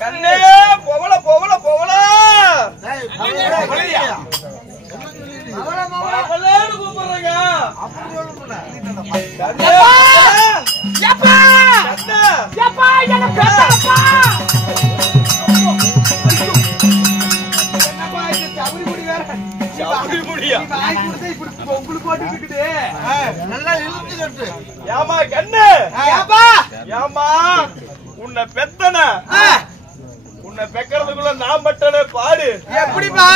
கண்ணே போவல போவல போவல அவளேன்னு கூப்பிடுறீங்க. அப்படி சொல்லுங்க. எப்பா எப்பா என்ன பேசப்பா. என்னப்பா இது சபரி முடி வேற. சபரி முடியா? வாய் குடுத்து இப்படி பொங்கல் போட்டு இருக்குது. நல்லா இழுத்து கட்டு. ஏமா கண்ணு? ஏப்பா? ஏமா உன்னை பெத்தன உன்னை பெக்கறதுக்குள்ள நான் பட்டனே பாடு. எப்படிப்பா?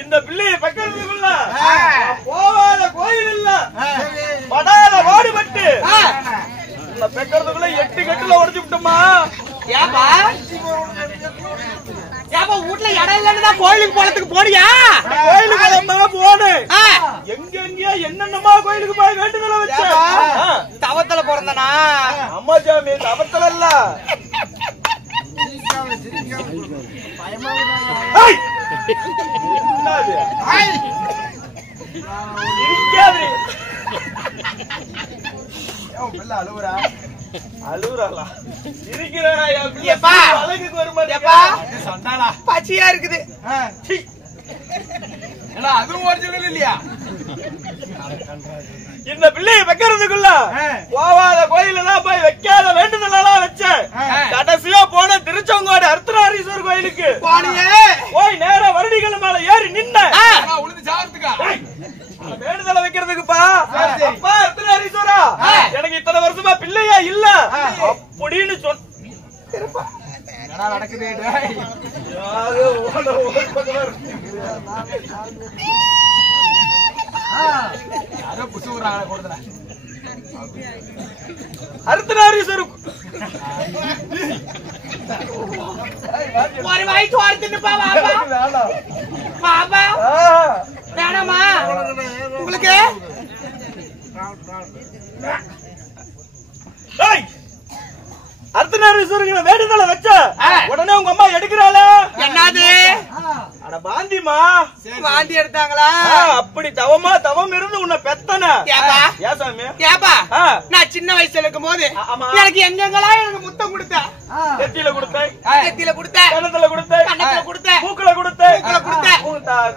இந்த பிள்ளையை பெக்கறதுக்குள்ள போவாத கோயில் இல்ல படாத பாடுபட்டு உன்னை பெக்கறதுக்குள்ள 8 கட்டுல உடைச்சு விட்டோமா. ஏப்பா ஏப்பா வீட்டுல இடம் இல்லன்னு கோயிலுக்கு போறதுக்கு போறியா? கோயிலுக்கு போலமா போனு. எங்கெங்கயா என்னென்னமா கோயிலுக்கு போய் வேண்டுதல வச்ச. தவத்துல பிறந்தனா? அம்மா சாமி தவத்துல இல்ல. பச்சையா இருக்குது. அதுவும் ஒரிஜினல் இல்லையா? இந்த பிள்ளையை வைக்கிறதுக்குள்ள போவாத கோயில் எல்லாம் போய் வைக்காத வேண்டுதலாம் வச்ச. கடைசியா போன திருச்செங்கோடு அர்த்தநாரீஸ்வரர் கோயிலுக்கு போய் நேரா வருடிகள் மேல ஏறி நின்ன வேண்டுதலை வைக்கிறதுக்குப்பா. அப்பா அர்த்தநாரீஸ்வரா எனக்கு இத்தனை வருஷமா பிள்ளையா இல்ல அப்படின்னு சொன்ன நடக்குது. அர்த்தநாரீஸ்வரர் ஒரு வயசு வார்த்தைப்பா. பாபா வேணாமா உங்களுக்கு? அர்த்தநாரீஸ்வரர் வேண்டுதலை வச்ச உடனே உங்க அம்மா எடுக்கிறாள. என்னது? அட பாந்திமா. பாந்தி எடுத்தாங்களா? அப்படி தவமா தவம் இருந்து உன்னை பெத்தன. நான் சின்ன வயசுல இருக்கும் போது எனக்கு எங்கெங்கெல்லாம் எனக்கு முத்தம் கொடுத்த. நெத்தியில கொடுத்தேன், நெத்தியில கொடுத்தேன், கண்ணத்துல கொடுத்தேன், கண்ணத்துல கொடுத்தேன், மூக்குல கொடுத்தேன்,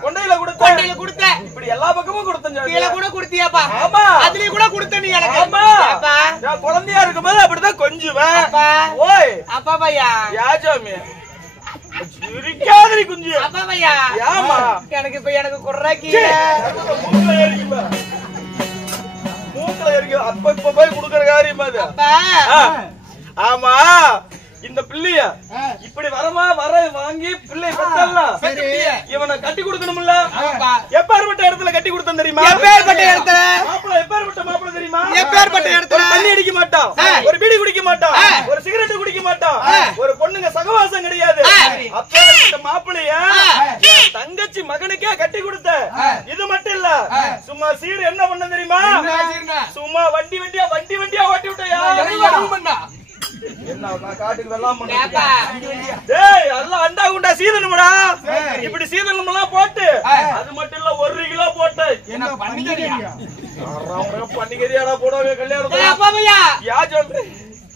கொண்டையில கொடுத்தேன், கொண்டையில கொடுத்தேன், இப்படி எல்லா பக்கமும் கொடுத்தேன். கீழே கூட கொடுத்தியாப்பா? ஆமா. அதுலயும் கூட கொடுத்த நீ எனக்கு. ஆமா. நான் குழந்தையா இருக்கும்போது அப்படிதான் கொஞ்சுவேன். ஓய் அப்பா பையா யாஜாமி சிரிக்காதரி குஞ்சு. அப்பா பையா ஆமா எனக்கு இப்ப எனக்கு குர்ராக்கி மூக்குல ஏறிக்குமா. மூக்குல ஏறிக்கு அப்ப இப்ப போய் குடுக்குற காரியம் அது. ஆமா இந்த பிள்ளைய இப்படி வரமா வர வாங்கி பிள்ளை பெத்தலாம். இவனை கட்டி கொடுக்கணும்ல. எப்பேற்பட்ட இடத்துல கட்டி கொடுத்தேன் தெரியுமா? எப்பேற்பட்ட இடத்துல? மாப்பிள்ளை எப்பேற்பட்ட மாப்பிள்ளை தெரியுமா? எப்பேற்பட்ட இடத்துல? தண்ணி அடிக்க மாட்டான், ஒரு பீடி குடிக்க மாட்டான், ஒரு சிகரெட் குடிக்க மாட்டான், ஒரு பொண்ணுங்க சகவாசம் கிடையாது. அப்பேற்பட்ட மாப்பிள்ளைய தங்கச்சி மகனுக்கே கட்டி கொடுத்த. இது மட்டும் இல்ல சும்மா சீர் என்ன பண்ண தெரியுமா? சும்மா வண்டி வண்டியா ஓட்டி விட்டயா. என்ன காட்டுக்கு வெள்ளாம அண்டா குண்டா சீதனம்டா. இப்படி சீதனம் எல்லாம் போட்டு அது மட்டும் இல்ல 1 கிலோ போட்டு பன்னிக்கறியாடா போடுவாங்க கல்யாணம்.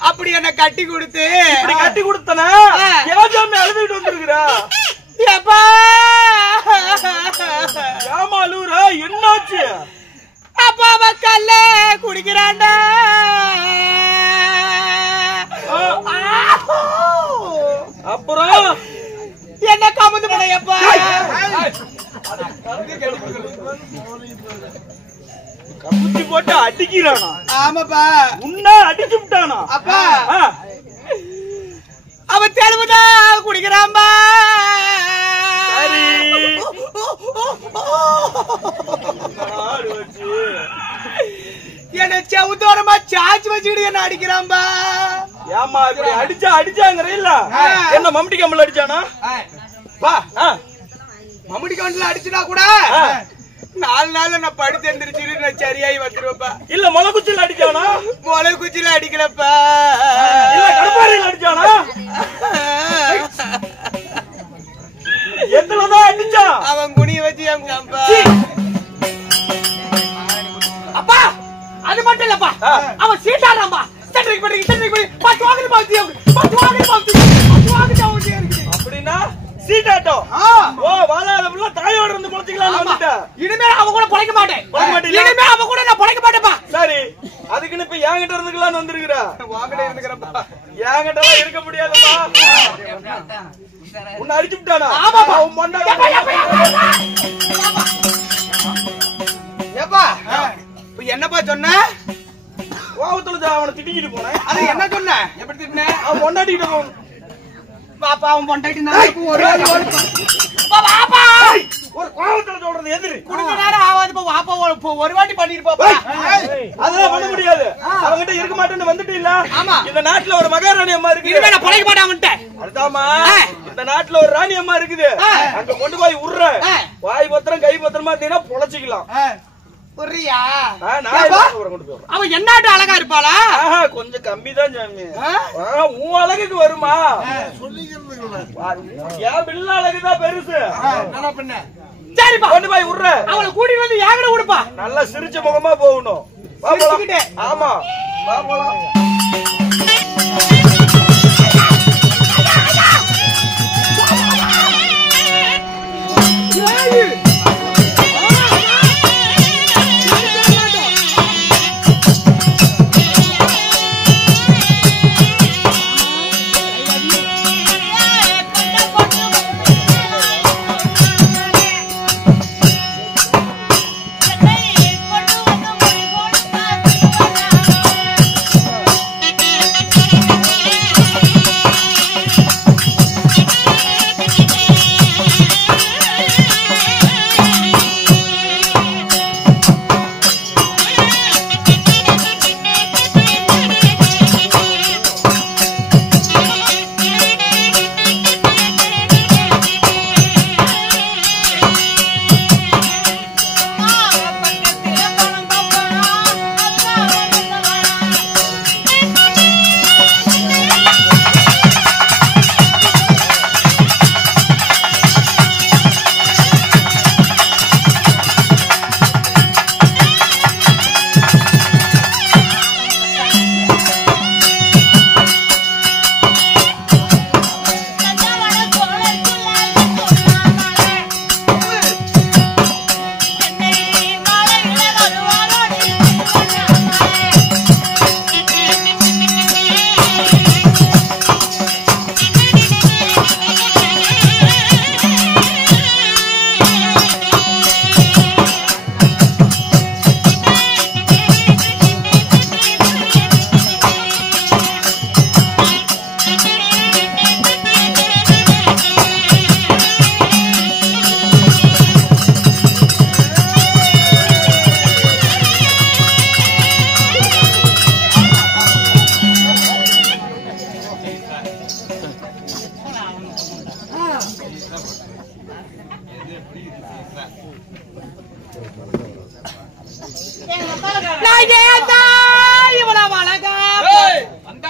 அப்படி என்ன கட்டி கொடுத்து இப்படி கட்டி கொடுத்தனா ஏஜாமி அழுதுகிட்டு வந்துருக்குறா. ஏமா அழுவுற? என்னாச்சு? அப்பாவை கல்ல குடிக்கிறாண்டா. அப்புறம் என்ன கமுந்து படையப்பா? கமுத்தி போட்டு அடிக்கிறானா? ஆமாப்பா. உன்ன அடிச்சு விட்டானா? அப்பா அவன் தெலுங்குதா குடிக்கிறான்பா. என்ன செவுத்தோரமா சாச்சு வச்சுக்கிட்டு என்ன அடிக்கிறான்பா. ஏமா இப்படி அடிச்சாங்கிற இல்ல என்ன மம்முட்டி கம்பல் அடிச்சானா? மம்முட்டி கம்பல் அடிச்சுனா கூட 4 நாள்ல நான் படுத்து எந்திரிச்சு நான் சரியாயி வந்துருவேப்பா. இல்ல முளைக்குச்சில அடிச்சானா? முளைக்குச்சில அடிக்கலப்பா. இல்ல கடப்பாறையில அடிச்சானா? எதுலதான் அடிச்சான்? அவன் குனிய வச்சு அப்பா அது மட்டும் இல்லப்பா அவன் சீட்டாடுறான்பா. அப்படின்னா சீட்டாட்டம். ஓ வாழாத புள்ள தாயோட இருந்து பொழைச்சிக்கலாம்னு வந்துட்ட. இனிமே அவ கூட பொழைக்க மாட்டேன். இனிமே அவ கூட நான் பொழைக்க மாட்டேப்பா. சரி அதுக்குன்னு இப்ப என்கிட்ட இருந்துக்கலாம்னு வந்திருக்கிற. வாங்கடே இருந்துக்கறப்பா. என்கிட்ட எல்லாம் இருக்க முடியாதுப்பா. உன்னை அடிச்சு விட்டானா? ஆமாப்பா. அவன் பொண்டாட்டி. ஏப்பா இப்ப என்னப்பா சொன்ன? கோவத்துல அவனை திட்டிக்கிட்டு போனேன். அது என்ன சொன்ன? எப்படி திட்டின? அவன் பொண்டாட்டிக்கிட்ட போன. பாப்பா அவன் பொண்டாட்டி நான் ஒரு பாப்பா ஒரு கோவத்துல சொல்றது எதிரி. குடுங்க நேரம் ஆவாதுப்பா. பாப்பா ஒரு வாட்டி பண்ணிட்டு பாப்பா. அதெல்லாம் பண்ண முடியாது. அவங்கிட்ட இருக்க மாட்டேன்னு வந்துட்டு இல்ல. ஆமா. இந்த நாட்டுல ஒரு மகாராணி அம்மா இருக்கு. இனிமே நான் பொழைக்க மாட்டேன் அவன்ட்ட. அதுதாம்மா இந்த நாட்டுல ஒரு ராணி அம்மா இருக்குது. அங்க கொண்டு போய் உர்ற. வாய் பத்திரம் கை பத்திரமா இருந்தீங்கன்னா பொழைச்சிக்கலாம். புரியா? அவன் என்னாட்டு அழகா இருப்பாளா? கொஞ்சம் கம்மிதான் சாமி. உன் அழகுக்கு வருமா? என் பிள்ளை அழகுதான் பெருசு. சரிப்பா கொண்டு போய் விடுற. அவளை கூட்டிட்டு வந்து யாகட விடுப்பா. நல்லா சிரிச்ச முகமா போகணும். ஆமா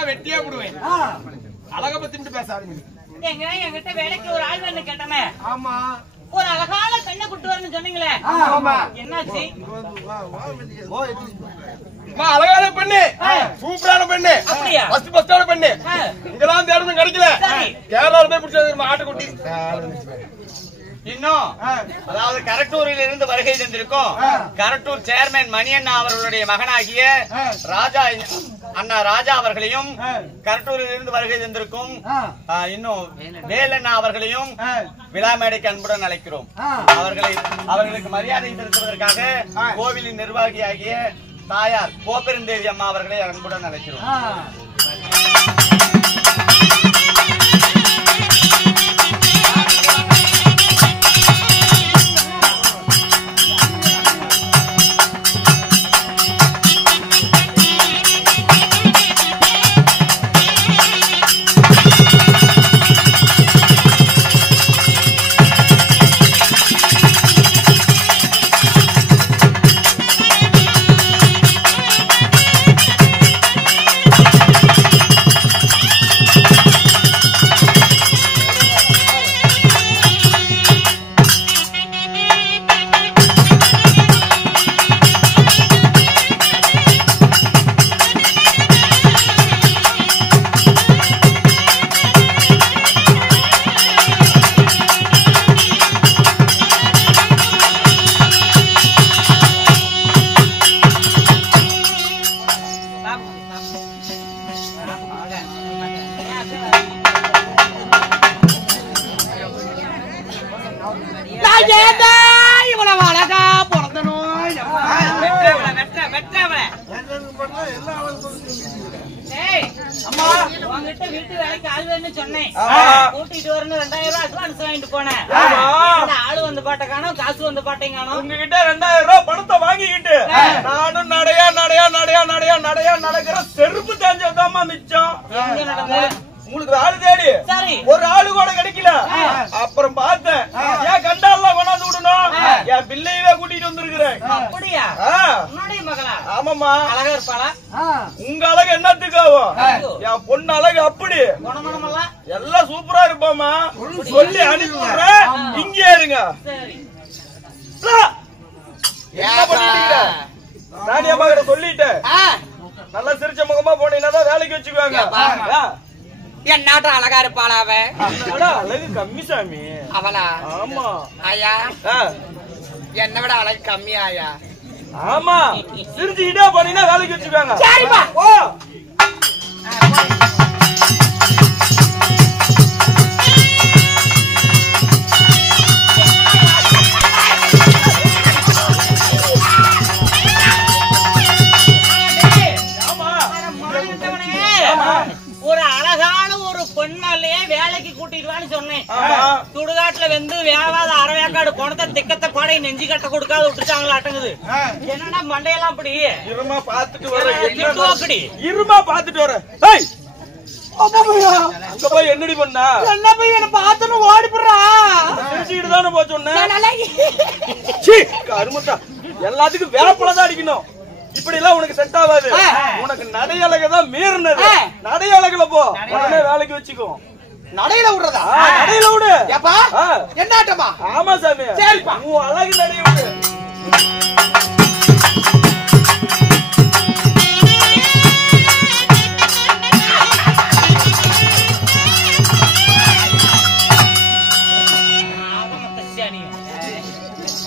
வெட்டியா விடுவேன். அழக பத்தி மட்டும் பேசாதீங்க. என்கிட்ட வேலைக்கு ஒரு ஆள் வந்து கேட்டமே. ஆமா. ஒரு அழகான பெண்ணை கூட்டு வரணும்னு சொன்னீங்களே. ஆமா. என்னாச்சு? அழகான பெண்ணு, சூப்பரான பெண்ணு, அப்படியா? பஸ்டான பெண்ணு. இங்கெல்லாம் தேடணும் கிடைக்கல. கேரளால போய் பிடிச்சது ஆட்டுக்குட்டி. இன்னும் அதாவது கரட்டூரில் இருந்து வருகை தந்திருக்கும் கரட்டூர் சேர்மன் மணியண்ணா அவர்களுடைய மகனாகிய ராஜா அண்ணா ராஜா அவர்களையும் கரட்டூரில் இருந்து வருகை தந்திருக்கும் இன்னும் வேலண்ணா அவர்களையும் விழா மேடைக்கு அன்புடன் அழைக்கிறோம். அவர்களுக்கு மரியாதை செலுத்துவதற்காக கோவிலின் நிர்வாகியாகிய தாயார் கோபெருந்தேவி அம்மா அவர்களை அன்புடன் அழைக்கிறோம். இவ்வளவு அழகா பிறந்தனும் உங்ககிட்ட வீட்டு வேலைக்கு ஆள் வேணும்னு சொன்னேன். கூட்டிட்டு வரணும் 2000 ரூபாய் அட்வான்ஸ் வாங்கிட்டு போனேன். ஆளு வந்து பாட்டை காணோம், காசு வந்து பாட்டையும் காணோம். உங்ககிட்ட 2000 ரூபாய் பணத்தை வாங்கிக்கிட்டு நானும் நடையா நடக்கிற செருப்பு தாஞ்சதாமா மிச்சம். எங்க நடந்த உங்களுக்கு ஆளு தேடி சரி ஒரு ஆளு கூட கிடைக்கல. அப்புறம் பார்த்தேன் ஏன் கண்டாலாம் கொண்டாந்து விடணும், என் பிள்ளையவே கூட்டிட்டு வந்திருக்கிறேன். அப்படியா? உன்னுடைய மகளா? ஆமாமா. அழகா இருப்பாளா? உங்க அழகு என்னத்துக்காகும், என் பொண்ணு அழகு அப்படி குணமணமெல்லாம் எல்லாம் சூப்பரா இருப்பாமா. சொல்லி அனுப்பிடுறேன், இங்கே இருங்க. சரி என்ன பண்ணிட்டீங்க? ராணியம்மா கிட்ட சொல்லிட்டேன், நல்லா சிரிச்ச முகமா போனீங்கன்னா தான் வேலைக்கு வச்சுக்குவாங்க. என் நாட்டு அழகா இருப்பாளா அவ? அழகு கம்மி சாமி. அவளா? ஆமா. ஆயா என்னை விட அழகு கம்மி ஆயா. ஆமா, சிரிச்சுக்கிட்டே போனீங்கன்னா வேலைக்கு வச்சுக்குவாங்க. சரிப்பா. ஓ ஒரு அழகான ஒரு பொண்ணாலேயே வேலைக்கு கூட்டிட்டு வான்னு சொன்னேன். சுடுகாட்டுல வந்து வேவாத அரைவேக்காடு பணத்தை திக்கத்தை பாடை நெஞ்சு கட்ட கொடுக்காத விட்டுட்டாங்களா அட்டங்குது. என்னன்னா மண்டையெல்லாம் அப்படி இருமா பாத்துட்டு வரேன். அப்படி இருமா பாத்துட்டு வரேன். அங்க போய் என்னடி பண்ணா? என்ன போய் என்ன பார்த்துன்னு ஓடிப்புறா. சிரிச்சுக்கிட்டு தானே போக சொன்னேன். கருமத்தா எல்லாத்துக்கும் வேப்பலதான் அடிக்கணும். இப்படி எல்லாம் உனக்கு செட் ஆகாது. உனக்கு நடையழகதான் மீறினது. நடையழகுல போ, உடனே வேலைக்கு வச்சுக்கோ. நடையில விடுறதா? நடையில விடு. ஏப்பா என்னாட்டமா? ஆமா சாமி. சரிப்பா. உன் அழகு நடைய விடு.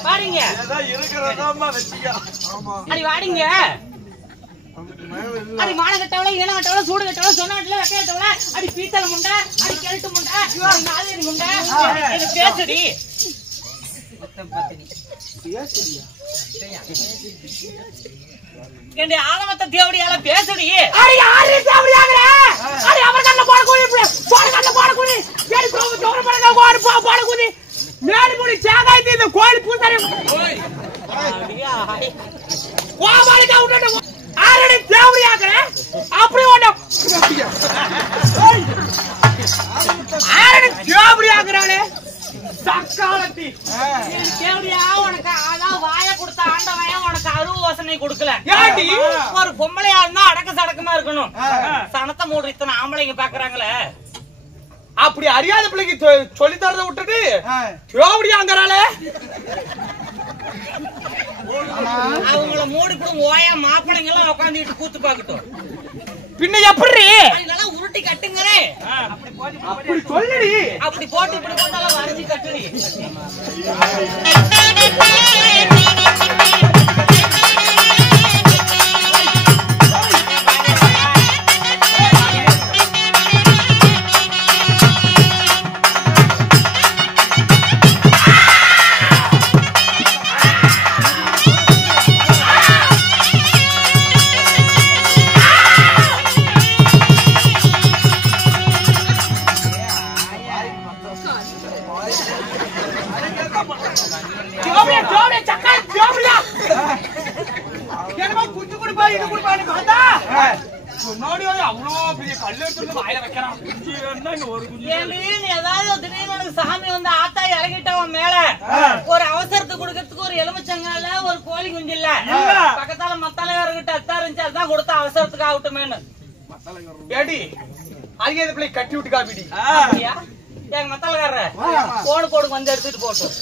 வாடிங்க. இருக்கிறதாமா வச்சுக்க. அடி வாடிங்க. அடி மான கட்டவள, ஈன கட்டவள, சூடு கட்டவள, சொன்னாட்ல வெக்க கட்டவள, அடி பீத்தல முண்டை, அடி கெழுட்டு முண்டை, அடி நாதேரி முண்டை. என்ன பேசுடி? என் ஆலமத்த தேவடியால பேசுடி. அடி யாரு தேவடியாங்கற? அடி அவர்கல்ல போட கூடி போடகல்ல போட கூடி. ஏடி கோவ ஜோர பரங்க கோடு போட கூடி. மேடி முடி சேகாய் தீ இந்த கோயில் பூசாரி. அடியா ஹாய். கோபாலிகா விட்டுட்டு ஆரடி தேவடியாங்கற? அப்படி ஓட. ஆரடி தேவடியாங்கறானே. சக்காலத்தி. தேவடியா உனக்கு அதான் வாயை கொடுத்த ஆண்டவன் உனக்கு அருள் யோசனை கொடுக்கல. ஏடி ஒரு பொம்பளையா இருந்தா அடக்க சடக்கமா இருக்கணும். சனத்தை மூடி இத்தனை ஆம்பளைங்க பாக்குறாங்களே. அப்படி அறியாத பிள்ளைக்கு சொல்லி தரத விட்டுட்டு தேவடியாங்கறானே. அவங்கள மூடி கூட ஓயா மாப்பிளைங்க எல்லாம் உட்காந்துட்டு கூத்து பாக்கட்டும். பின்ன எப்படி? நல்லா உருட்டி கட்டுங்கறே. அப்படி சொல்லுடி. அப்படி போட்டு இப்படி போட்டாலும் வரைஞ்சி கட்டுடி. சாமி வந்து ஆத்தா இறங்கிட்டவன் மேல ஒரு அவசரத்துக்கு கொடுக்கறதுக்கு ஒரு எலுமிச்சங்கால ஒரு கோழி குஞ்சு இல்ல பக்கத்தால மத்தாலகிட்ட அத்தா இருந்துச்சு. அதான் கொடுத்த அவசரத்துக்கு ஆகட்டுமேனு. ஏடி அறியாத பிள்ளை கட்டி விட்டு காப்பிடி. எங்க மத்தாலகாரர போடு போடு வந்து எடுத்துட்டு போட்டோம்.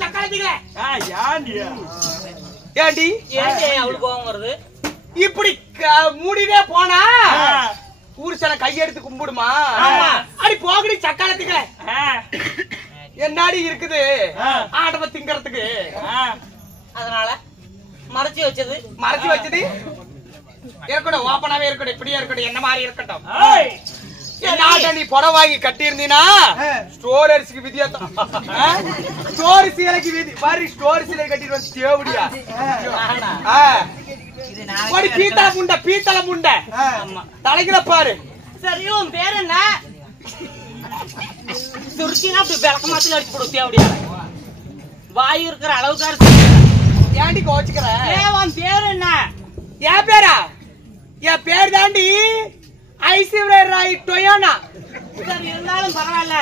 சக்காலத்திக ஏண்டி ஏன்டி அவளுக்கு கோவம் வருது? இப்படி மூடிவே போனா ஊருசன கையெடுத்து கும்பிடுமா? அடி போகடி சக்காலத்துக்கு என்னாடி இருக்குது ஆட்டத்தை திங்கறதுக்கு. அதனால மறைச்சு வச்சது இருக்கட்டும், ஓப்பனாவே இருக்கட்டும், இப்படியே இருக்கட்டும், என்ன மாதிரி இருக்கட்டும். நீ புடவை வாங்கி கட்டி இருந்தீனா ஸ்டோர் அரிசிக்கு வித்தியாசம். ஸ்டோர் சீலைக்கு ஸ்டோர் சீலை கட்டிட்டு வந்து தேவடியா பீத்தள முண்டை தலைக்கிற பாரு. சரி, உன் பேர் என்ன? துருக்கினா அப்படி விளக்கமாத்துல அடிச்சு கொடுத்தியா? அப்படியா வாயு இருக்கிற அளவுக்கு ஏண்டி கோச்சுக்கிற? உன் பேர் என்ன? என் பேரா? என் பேர் தாண்டி ஐஸ்வர்யா ராய் டொயானா. சரி, இருந்தாலும் பரவாயில்ல.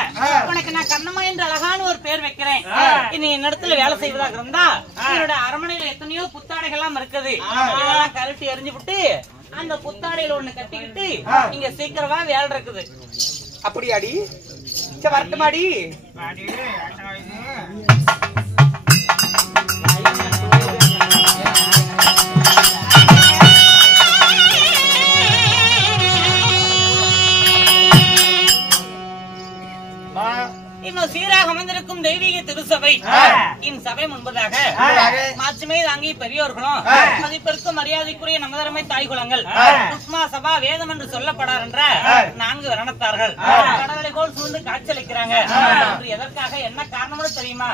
உனக்கு நான் கண்ணம்மா என்று அழகான ஒரு பேர் வைக்கிறேன். இனி என்னிடத்துல வேலை செய்வதாக இருந்தா என்னோட அரண்மனையில எத்தனையோ புத்தாடைகள் எல்லாம் இருக்குது. இதெல்லாம் கழட்டி எரிஞ்சு விட்டு அந்த புத்தாடையில ஒண்ணு கட்டிக்கிட்டு இங்க சீக்கிரமா வேலை இருக்குது. அப்படியாடி? வரட்டுமாடி? இன்னும் சீராக அமைந்திருக்கும் தெய்வீக திருச்சபை சபை முன்பதாக மாற்றுமே தாங்கி பெரியோர்களும் மதிப்பிற்கும் மரியாதைக்குரிய நமதரமை தாய்குலங்கள் சுஷ்மா சபா வேதம் என்று சொல்லப்படார் என்ற 4 வரணத்தார்கள் கடவுளை போல் சூழ்ந்து காட்சியளிக்கிறாங்க. எதற்காக, என்ன காரணம்னு தெரியுமா?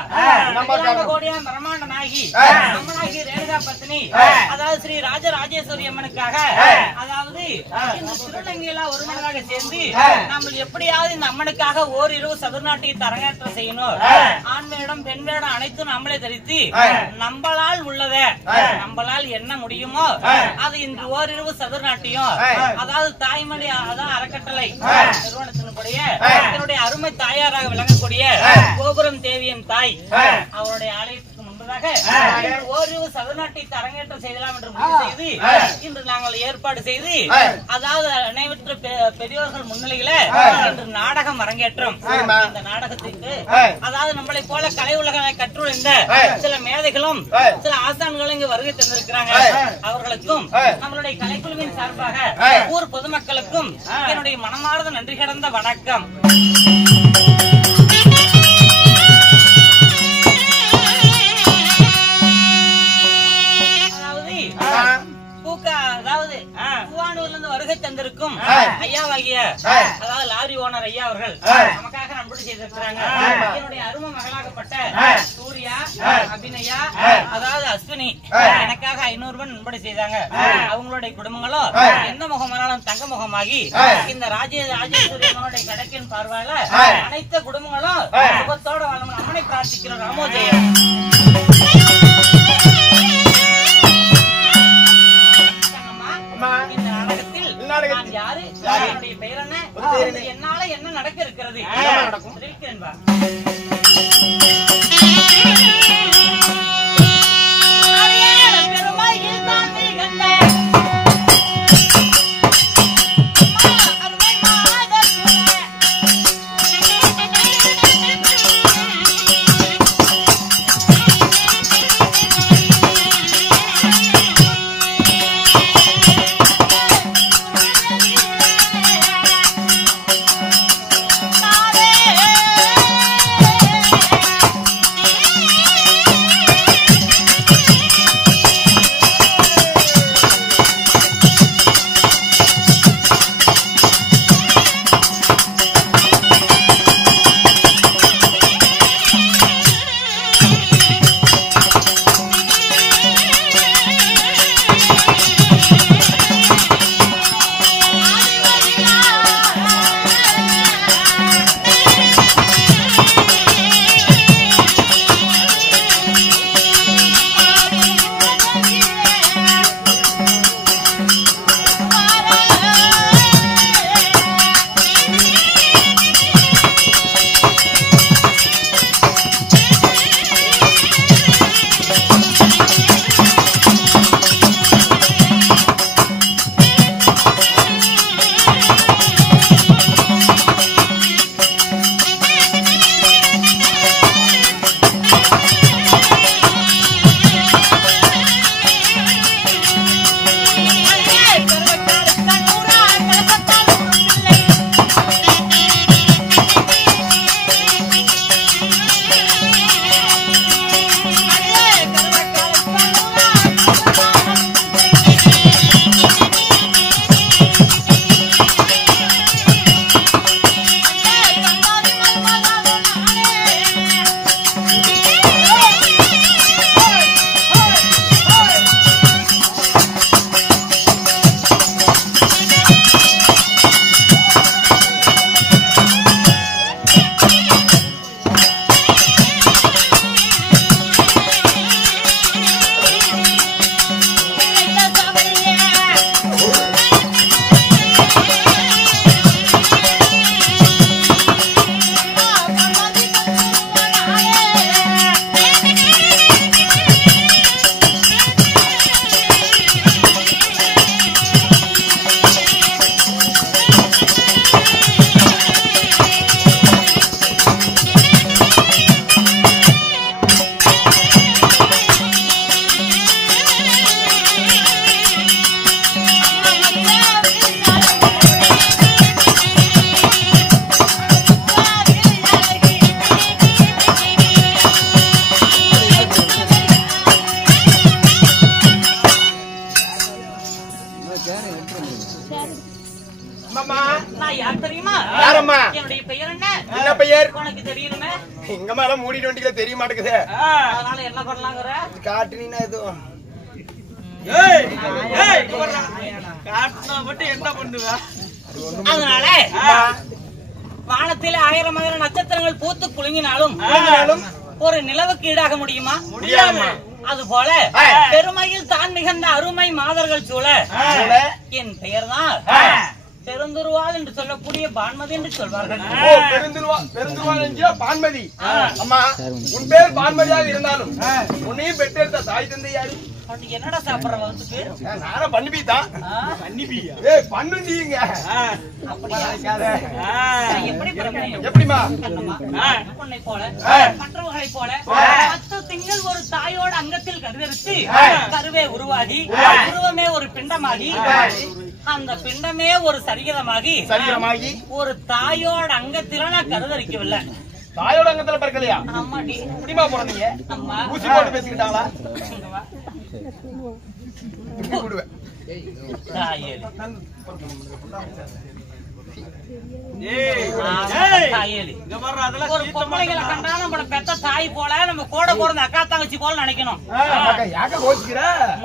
கோடியா பிரம்மாண்ட நாயகி அம்மனாகி ரேணுகா பத்னி, அதாவது ஸ்ரீ ராஜராஜேஸ்வரி அம்மனுக்காக, அதாவது இந்த திருநங்கையெல்லாம் ஒரு மனதாக சேர்ந்து நம்ம எப்படியாவது இந்த அம்மனுக்காக ஓரிரவு சதுர்நாட்டியை அரங்கேற்றம் செய்யணும். ஆண் வேடம் பெண் வேடம் அனைத்தும் நம்மளே தரித்து நம்மளால் உள்ளத நம்மளால் என்ன முடியுமோ அது இன்று ஓரிரவு சதுர்நாட்டியம், அதாவது தாய்மொழி அதான் அறக்கட்டளை நிறுவனத்தினுடைய என்னுடைய அருமை தாயாராக விளங்கக்கூடிய கோபுரம் தேவியின் தாய் அவருடைய ஆலயத்துக்கு முன்பதாக ஓரிரவு சதுர்நாட்டியத்தை அரங்கேற்றம் செய்யலாம் என்று முடிவு செய்து இன்று நாங்கள் ஏற்பாடு செய்து, அதாவது அனைவற்ற பெரியோர்கள் முன்னிலையில இன்று நாடகம் அரங்கேற்றம். இந்த நாடகத்திற்கு அதாவது நம்மளை போல கலை உலகங்களை கற்றுழைந்த சில மேதைகளும் சில ஆசான்களும் இங்கு வருகை தந்திருக்கிறாங்க. அவர்களுக்கும் நம்மளுடைய கலைக்குழுவின் சார்பாக ஊர் பொதுமக்களுக்கும் என்னுடைய மனமார்ந்த நன்றி கடந்த வணக்கம். அதாவது பூவானூர்ல இருந்து வருகை தந்திருக்கும் ஐயாவாகிய அதாவது லாரி ஓனர் ஐயா அவர்கள் நமக்காக நம்படி செய்திருக்கிறாங்க. என்னுடைய அருமை மகளாகப்பட்ட சூர்யா, அபிநயா, அதாவது அஸ்வினி எனக்காக 500 ரூபாய் நம்படி செய்தாங்க. அவங்களுடைய குடும்பங்களும் எந்த முகமானாலும் தங்க முகமாகி இந்த ராஜேஸ்வரி கடைக்கின் பார்வையில அனைத்து குடும்பங்களும் சுகத்தோட வாழணும் அம்மனை பிரார்த்திக்கிறோம். ராமோஜெயம். இந்த நாடகத்தில் யாரு, என்னுடைய பெயர் என்ன, என்னால என்ன நடக்க இருக்கிறது தெரிவிக்கிறேன்பா. என்னமா எல்லாம் மூடிட்டு வண்டியில தெரிய மாட்டேங்குது. அதனால என்ன பண்ணலாங்கிற காட்டுனீங்கன்னா இது காட்டினா மட்டும் என்ன பண்ணுவ? அதனால வானத்திலே 1000 நட்சத்திரங்கள் பூத்து குலுங்கினாலும் ஒரு நிலவுக்கு ஈடாக முடியுமா? முடியாது. அது போல பெருமையில் தான் மிகுந்த அருமை மாதர்கள் சூழ என் பெயர்தான் பெருந்துருவாள் என்று சொல்லக்கூடிய பான்மதி என்று சொல்வார்கள். பெருந்துருவாள் என்கிற பான்மதி. அம்மா உன் பேர் பான்மதியாக இருந்தாலும் உன்னையும் பெற்றெடுத்த தாய் தந்தை யாரு? என்னடா சாப்பிடுற வந்துட்டு நானும் பண்ணிபிதான். பண்ணிப்பியா? ஏய் பண்ணுங்க. எப்படி எப்படிமா? உன்னை போல மற்றவர்களை போல 10 திங்கள் ஒரு தாயோட அங்கத்தில் கருதரித்து கருவே உருவாகி உருவமே ஒரு பிண்டமாகி அந்த பிண்டமே ஒரு சரீரமாகி ஒரு தாயோட அங்கத்தில நான் கருதரிக்கவில்லை. தாயோட அங்கத்துல பிறக்கலையா? ஆமாடி. எப்படிமா பிறந்தீங்க? ஊசி போட்டு பேசிக்கிட்டாங்களா? ஒரு பொம்பளைங்களை கண்டா நம்ம பெத்த தாய் போல நம்ம கூட பிறந்த அக்கா தங்கச்சி போல நினைக்கணும்.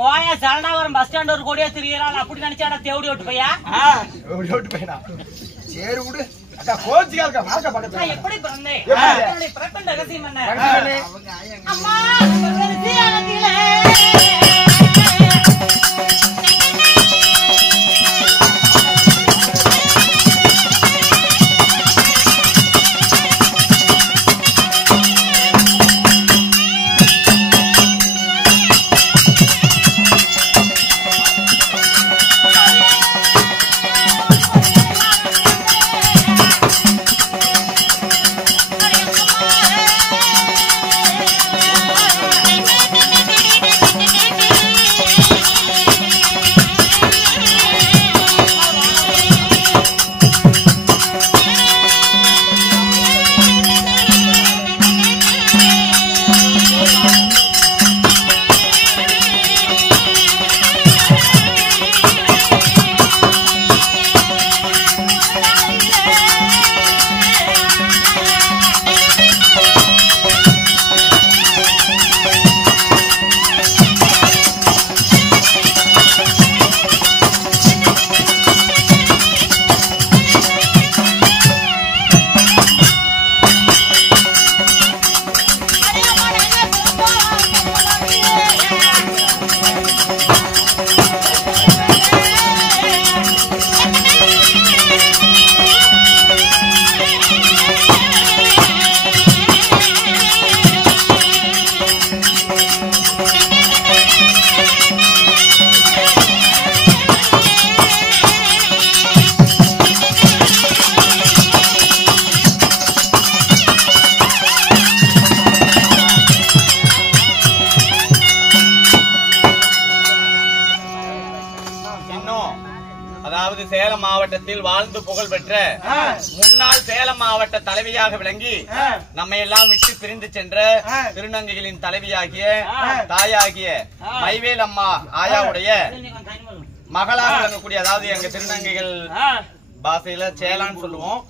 மோயா சரணாவரம் பஸ் ஸ்டாண்ட் ஒரு கோடியா திரியறாள் அப்படி நினைச்சாடா தேவடி ஓட்டு பையா. சரி விடு. அக்கா கோச்சிக்காதக்கா மார்க்க பக்கத்துல. நான் எப்படி பிறந்தேன்? என்னுடைய பிறப்பின் ரகசியம் என்ன? அம்மா ரகசியத்திலே சேலம் மாவட்டத்தில் வாழ்ந்து புகழ் பெற்ற முன்னாள் சேலம் மாவட்ட தலைவியாக விளங்கி நம்மை எல்லாம் விட்டு பிரிந்து சென்ற திருநங்கைகளின் தலைவியாகிய தாயாகிய மைவேல் அம்மா ஆயாவுடைய மகளாக விளங்கக்கூடிய, அதாவது எங்க திருநங்கைகள் பாஷையில சேலான்னு சொல்லுவோம்,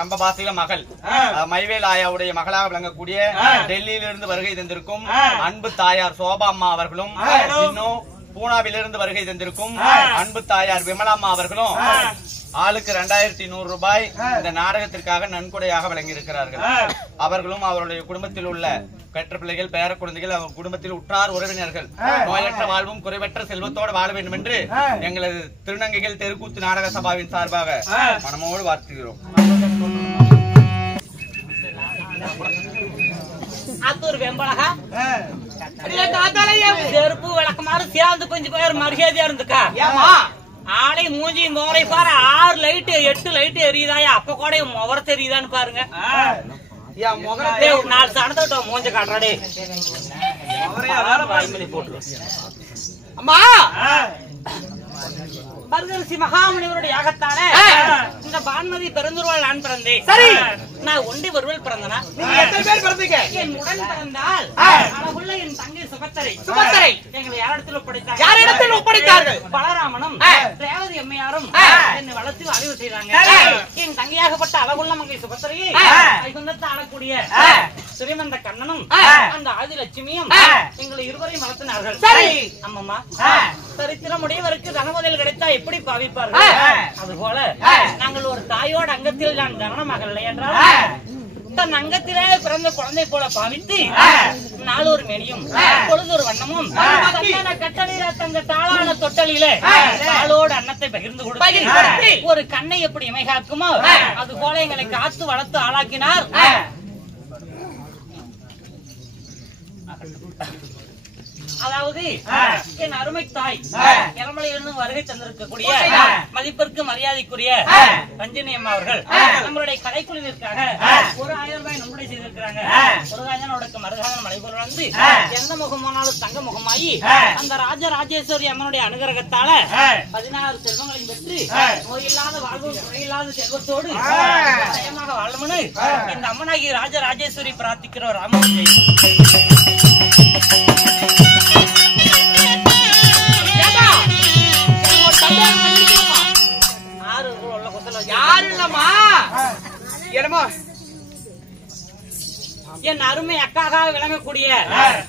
நம்ம பாஷையில மகள் மைவேல் ஆயாவுடைய மகளாக விளங்கக்கூடிய டெல்லியிலிருந்து வருகை தந்திருக்கும் அன்பு தாயார் சோபா அம்மா அவர்களும், இன்னும் பூனாவிலிருந்து வருகை தந்திருக்கும் அன்பு தாயார் விமலாம்மா அவர்களும் ஆளுக்கு 2100 ரூபாய் இந்த நாடகத்திற்காக நன்கொடையாக வழங்கி இருக்கிறார்கள். அவர்களும் அவருடைய குடும்பத்தில் உள்ள பெற்ற பிள்ளைகள், பேர குழந்தைகள், அவர் குடும்பத்தில் உற்றார் உறவினர்கள் நோயற்ற வாழ்வும் குறைவற்ற செல்வத்தோடு வாழ வேண்டும் என்று எங்களது திருநங்கைகள் தெருக்கூத்து நாடக சபாவின் சார்பாக மனமோடு வாழ்த்துகிறோம். செருப்பு விளக்கமாறு சேர்ந்து கொஞ்சம் பேர் மரியாதையா இருந்துக்கா. ஆளை மூஞ்சி மோரை பாரு, 6 லைட் 8 லைட் எரியுதாயா, அப்ப கூட முகர தெரியுதான்னு பாருங்க. 4 சனத்தை மூஞ்ச காட்டுறாடே போட்டு. அம்மா பர்கரிசி மகாமுனிவருடைய யாகத்தால இந்த பான்மதி பெருந்துருவாள் நான் பிறந்தேன். சரி, நான் ஒண்டி ஒருவள் பிறந்தனா. நீங்க எத்தனை பேர் பிறந்தீங்க? என் உடன் பிறந்தால் அழகுள்ள என் தங்கை சுகத்த சுபத்திரை எங்களை யாரிடத்தில் ஒப்படைத்தார்கள்? யாரிடத்தில் ஒப்படைத்தார்கள்? பலராமனும் ரேவதி அம்மையாரும் என்னை வளர்த்து அறிவு செய்தாங்க. என் தங்கையாகப்பட்ட அழகுள்ள மங்கை சுபத்திரையை வைகுந்தத்தை ஆளக்கூடிய ஸ்ரீமந்த கண்ணனும் அந்த ஆதிலட்சுமியும் எங்களை இருவரையும் வளர்த்தினார்கள். அம்மம்மா, சரித்திரமுடையவருக்கு தனமுதல் கிடைத்தா எப்படி பாவிப்பார்கள்? அதுபோல நாங்கள் ஒரு தாயோட அங்கத்தில் நான் கவனமாகவில்லை என்றால் தன் அங்கத்திலே பிறந்த குழந்தை போல பாவித்து நாளொரு மேனியும் பொழுதொரு வண்ணமும் கட்டளையில தங்க தாளான தொட்டலிலே நாளோடு அன்னத்தை பகிர்ந்து கொடுத்து ஒரு கண்ணை எப்படி இமை காக்குமோ அது போல எங்களை காத்து வளர்த்து ஆளாக்கினார். அதாவது என் அருமை தாய் இளமலையிலிருந்து வருகை தந்திருக்கக்கூடிய மதிப்பிற்கு மரியாதைக்குரிய ரஞ்சினி அம்மா அவர்கள் நம்மளுடைய கலைக்குழுவிற்காக ஒரு 1000 ரூபாய் நன்கொடை செய்திருக்கிறாங்க. முருகாஜனோட மருகான மலைபோல் வந்து எந்த முகமானாலும் தங்க முகமாயி அந்த ராஜராஜேஸ்வரி அம்மனுடைய அனுகிரகத்தால 16 செல்வங்களையும் பெற்று நோயில்லாத வாழ்வும் குறையில்லாத செல்வத்தோடு ஜெயமாக வாழணும்னு இந்த அம்மனாகி ராஜராஜேஸ்வரி பிரார்த்திக்கிற ராமோஜி. என் அருமை அக்காக விளங்கக்கூடிய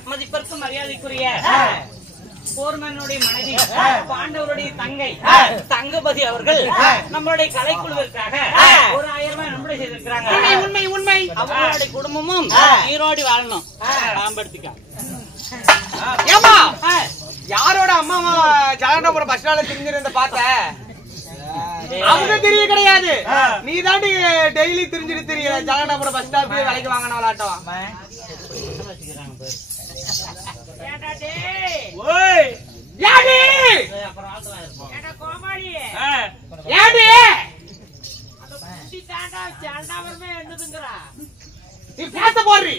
மதிப்பிற்கு மரியாதைக்குரிய போர்மனுடைய மனைவி பாண்டவருடைய தங்கை தங்கபதி அவர்கள் நம்மளுடைய கலைக்குழுவிற்காக ஒரு 1000 ரூபாய் நன்கொடை செய்திருக்கிறாங்க. உண்மை உண்மை. அவங்களுடைய குடும்பமும் ஈரோடு வாழணும். பாம்படுத்திக்க யாரோட அம்மா ஜலகண்டாபுரம் பஸ் ஸ்டாண்ட்ல தெரிஞ்சிருந்த பார்த்த அவங்க தெரிய கிடையாது. நீ தாண்டி டெய்லி தெரிஞ்சுட்டு தெரியல ஜலகண்டாபுரம் பஸ் ஸ்டாப் விலைக்கு வாங்கினாலாட்டம். நீ பேச போறீ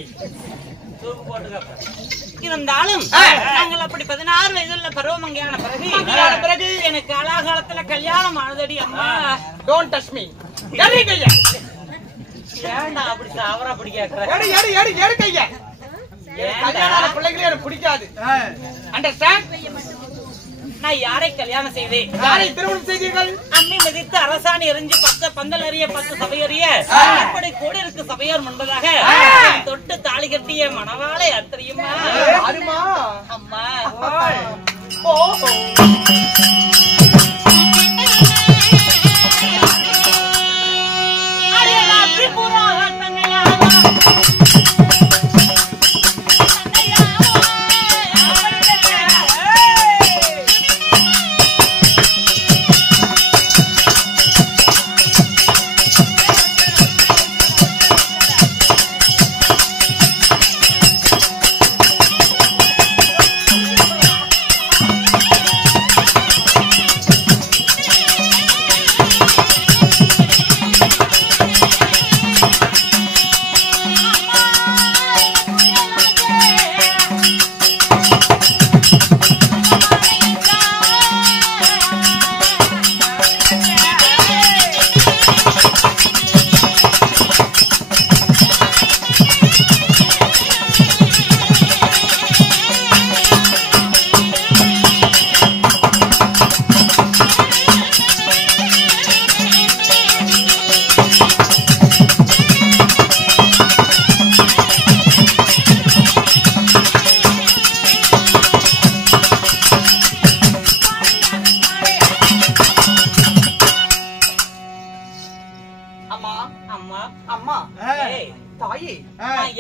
இருந்தாலும் நாங்கள் அப்படி 16 வயதுல பருவமங்கையான பிறகு எனக்கு காலாகாலத்துல கல்யாணம் ஆனதடி அம்மா. Don't touch me. ஏண்டா அப்படி அவரை அப்படி கேக்குற? கையா பிள்ளைங்களே எனக்கு பிடிக்காது. அண்டர்ஸ்டாண்ட்? நான் யாரை கல்யாணம் செய்தேன்? யாரை திருமணம் செய்தீர்கள்? அம்மி மிதித்து அரசாணி எரிஞ்சு 10 பந்தல் அறிய 10 சபையறிய இப்படி கூட இருக்கு சபையோர் முன்பதாக தொட்டு தாலி கட்டிய மணவாளை அத்தரியுமா? அருமா அம்மா.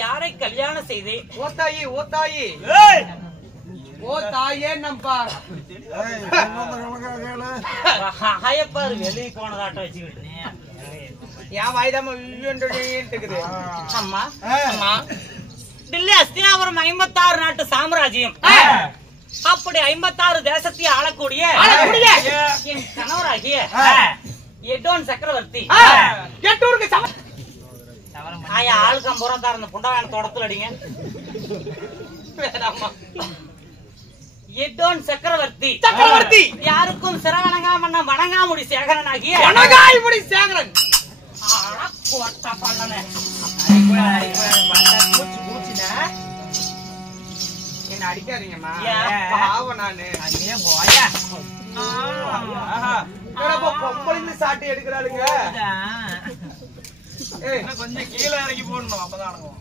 யாரை கல்யாணம் செய்து ஓத்தாயி ஓத்தாயி ஓ தாயே நம்பா ஹயப்பாரு வெளியே போனதாட்டம் வச்சுக்கிட்டு என் வாய்தாம இருக்குது. அம்மா அம்மா டில்லி அஸ்தினாபுரம் 56 நாட்டு சாம்ராஜ்யம். அப்படி 56 தேசத்தை ஆளக்கூடிய என் கணவராகிய எட்டோன் சக்கரவர்த்தி எட்டூருக்கு ஆளுக்கு 50 ரூபா தர புண்டான தொடத்துல அடிங்க. எட்டோன் சக்கரவர்த்தி சக்கரவர்த்தி யாருக்கும் சிறவணங்காமண்ண வணங்காமுடி சேகரனாகிய வணங்காமுடி சேகரன் என்ன அடிக்காதீங்கம்மா. ஏன்? பாவம் நானு. ஐயே போயா என்னப்பா பொம்பளைங்க சாட்டி எடுக்கிறாளுங்க. ஏய், கொஞ்சம் கீழே இறக்கி போடணும் அப்பதான் அடங்கும்.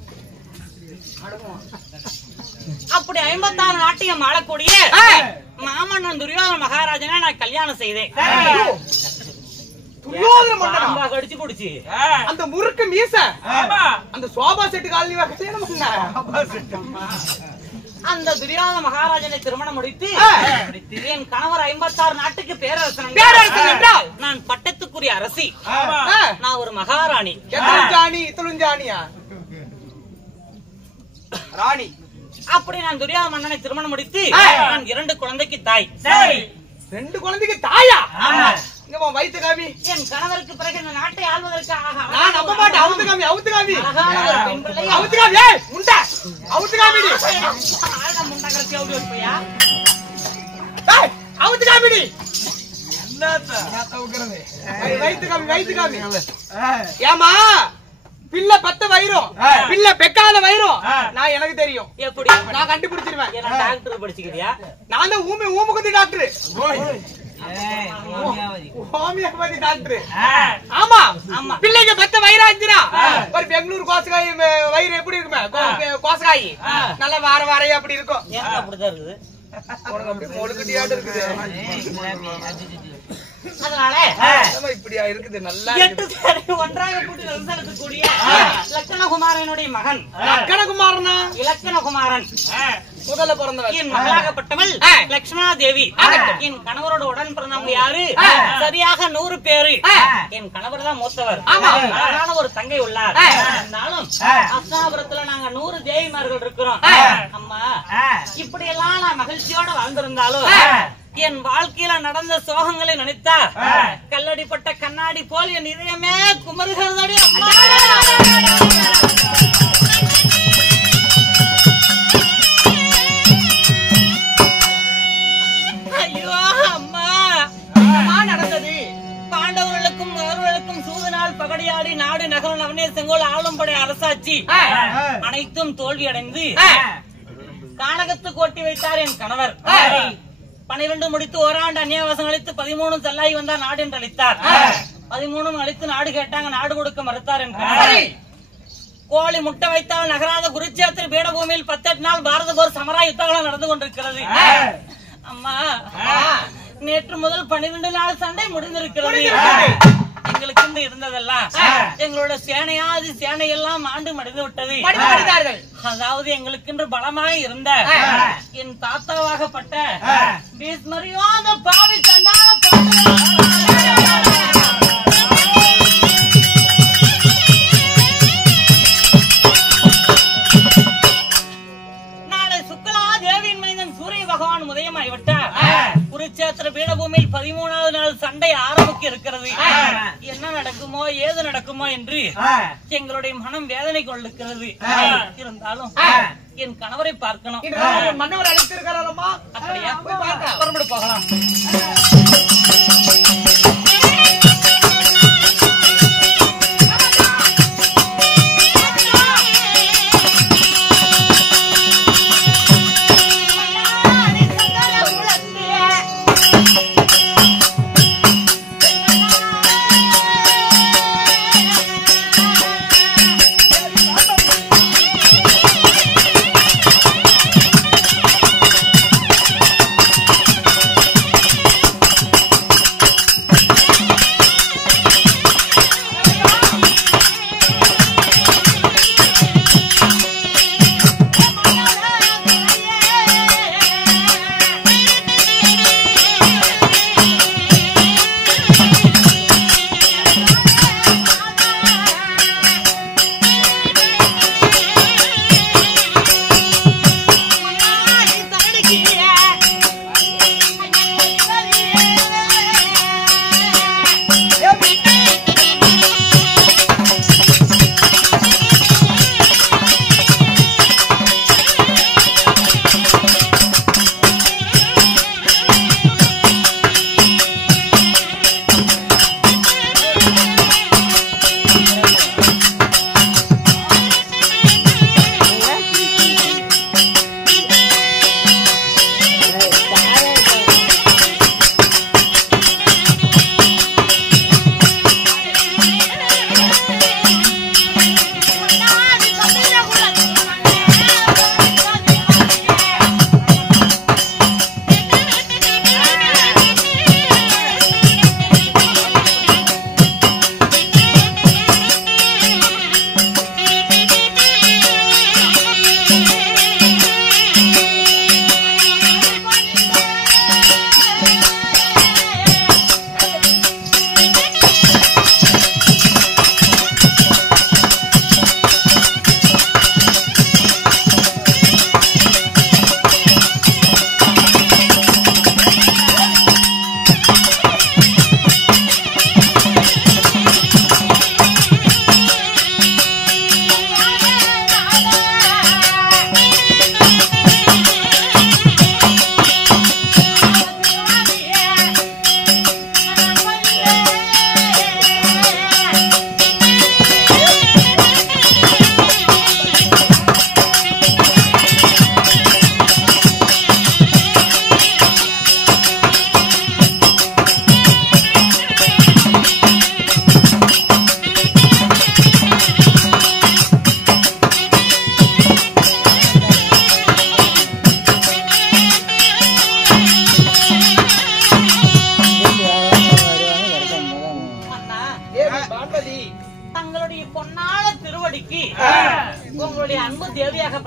அப்படி 56 நாட்டியம் ஆளக்கூடிய மாமன்னன் துரியோதன மகாராஜனை நான் கல்யாணம் செய்தேன். துரியோதன மன்னனா? பாம்பா கடிச்சு குடிச்சு அந்த முறுக்கு மீச ஆமா அந்த சோபா செட்டு காலனி கல்யாணம் பண்ண. அந்த துரியோதன மகாராஜனை திருமணம் முடித்து என் கணவர் 56 நாட்டுக்கு பேரரசன் பேரரசன் என்றால்? நான் பட்டத்துக்குரிய அரசி. ஆமா நான் ஒரு மகாராணி. எத்தனை இத்தலுஞ்சாணியா ராணி? அப்படி நான் துரியோதன மன்னனை திருமணம் முடித்து நான் 2 குழந்தைக்கு தாய். 2 குழந்தைக்கு தாயா? ஆமா. இங்க வா, வயித்து காமி. என் கணவருக்கு பிறகு இந்த நாட்டை ஆள்வதற்காக நான் நம்ப மாட்டேன். அவுத்து காமி, அவுத்து காமி. அழகான ஒரு பெண் பிள்ளை. அவுத்து காமி. ஏய் முண்டை, அவுத்து காமிடி. ஆழ முண்டகரத்தி அவுடி வைப்பையா? ஏய் அவுத்து காமிடி. என்னத்த வயித்து காமி, வயித்து காமி. ஏமா பிள்ளை பத்த வயிறும் பிள்ளை பெக்காத வயிறும் நான் எனக்கு தெரியும். எப்படி? நான் கண்டுபிடிச்சிருவேன். என்ன டாக்டர் படிச்சுக்கிறியா? நான் தான் ஊமுகுத்தி டாக்டர், ஹோமியோபதி டாக்டர். ஆமா ஆமா. பிள்ளைங்க பத்த வயிறா இருந்துச்சுன்னா ஒரு பெங்களூர் கோசகாய் வயிறு எப்படி இருக்குமே, கோசகாய் நல்லா வார வாரையா அப்படி இருக்கும். ஏன் அப்படிதான் இருக்குது? உனக்கு அப்படி மொழுக்கட்டியாட்டு இருக்குது. அதனால என்னம்மா இப்படியா இருக்குது? நல்லா 8 பேரை ஒன்றாக கூட்டி நடத்தக்கூடிய லட்சணகுமாரனுடைய மகன் கணக்குமாரனா? இலக்கணகுமாரன் முதல்ல பிறந்தவன். என் மகளாகப்பட்டவள் லட்சுமணா தேவி. என் கணவரோட உடன் பிறந்தவங்க யாரு? சரியாக 100 பேரு. என் கணவர் தான் மூத்தவர். அழகான ஒரு தங்கை உள்ளார். இருந்தாலும் அஸ்தாபுரத்துல நாங்க 100 தேவிமார்கள் இருக்கிறோம். அம்மா இப்படி எல்லாம் நான் மகிழ்ச்சியோட வாழ்ந்திருந்தாலும் என் வாழ்க்கையில நடந்த சோகங்களை நினைத்தா கல்லடிப்பட்ட கண்ணாடி போல் என் இதயமே குமருகிறதடி. அம்மா ஐயோ அம்மா, நடந்தது பாண்டவர்களுக்கும் அவர்களுக்கும் சூதனால் பகடியாடி நாடு நகரம் நவனே செங்கோல் ஆளும் படை அரசாட்சி அனைத்தும் தோல்வி அடைந்து கானகத்து கோட்டி வைத்தார் என் கணவர். 12 முடித்து ஓராண்டு அந்நியாவாசம் அளித்து 13 செல்லாகி வந்தார் நாடு என்று அளித்தார். 13 அளித்து நாடு கேட்டாங்க, நாடு கொடுக்க மறுத்தார் என் கணவர். கோழி முட்டை வைத்தால் நகராத குருச்சேத்திர பீடபூமியில் 18 நாள் பாரத போர் சமரா யுத்தங்களும் நடந்து கொண்டிருக்கிறது. அம்மா நேற்று முதல் 12 நாள் சண்டை முடிந்திருக்கிறது. எங்களுக்கு இருந்து இருந்ததெல்லாம் எங்களோட சேனையாதி சேனை எல்லாம் ஆண்டு மடிந்து விட்டது. அதாவது எங்களுக்கு இன்று பலமாக இருந்த என் தாத்தாவாகப்பட்ட பீஷ்மரையோ அந்த பாவி கண்டால நாளை சுக்லா தேவியின் மைந்தன் சூரிய பகவான் உதயமாகிவிட்டார். குருச்சேத்திர பீடபூமியில் 13வது நாள் சண்டை ஆரம்பிக்க இருக்கிறது. என்ன நடக்குமோ ஏது நடக்குமோ என்று எங்களுடைய மனம் வேதனை கொண்டிருக்கிறது. இருந்தாலும் என் கணவரை பார்க்கணும். மன்னவர் அழைத்திருக்கிறாரம்மா. அப்படியா? புறப்படு போகலாம்.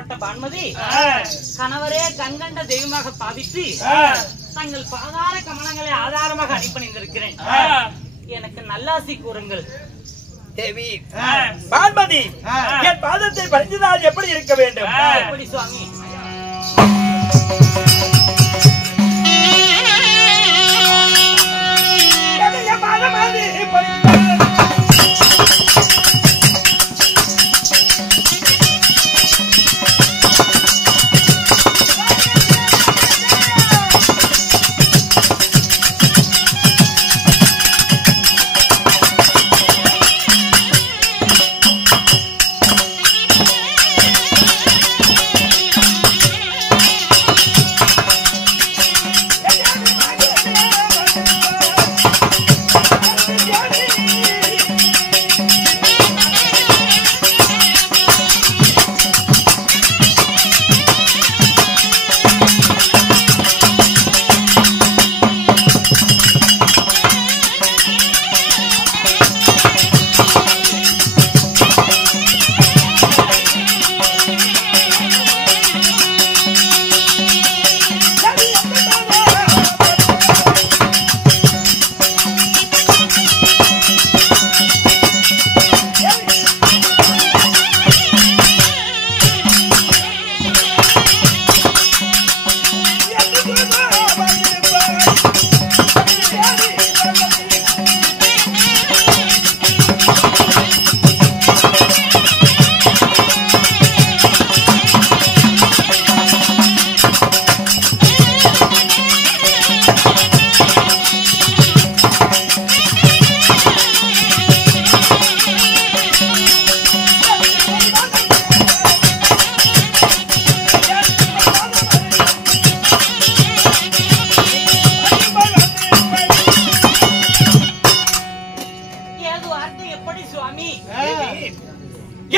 அப்படிப்பட்ட பான்மதி கணவரே கண்கண்ட தெய்வமாக பாவித்து தங்கள் பாதார கமலங்களை ஆதாரமாக அனுப்பணிந்திருக்கிறேன். எனக்கு நல்லாசி கூறுங்கள் தேவி. பான்மதி, என் பாதத்தை பறிந்ததால் எப்படி இருக்க வேண்டும்? எப்படி சுவாமி?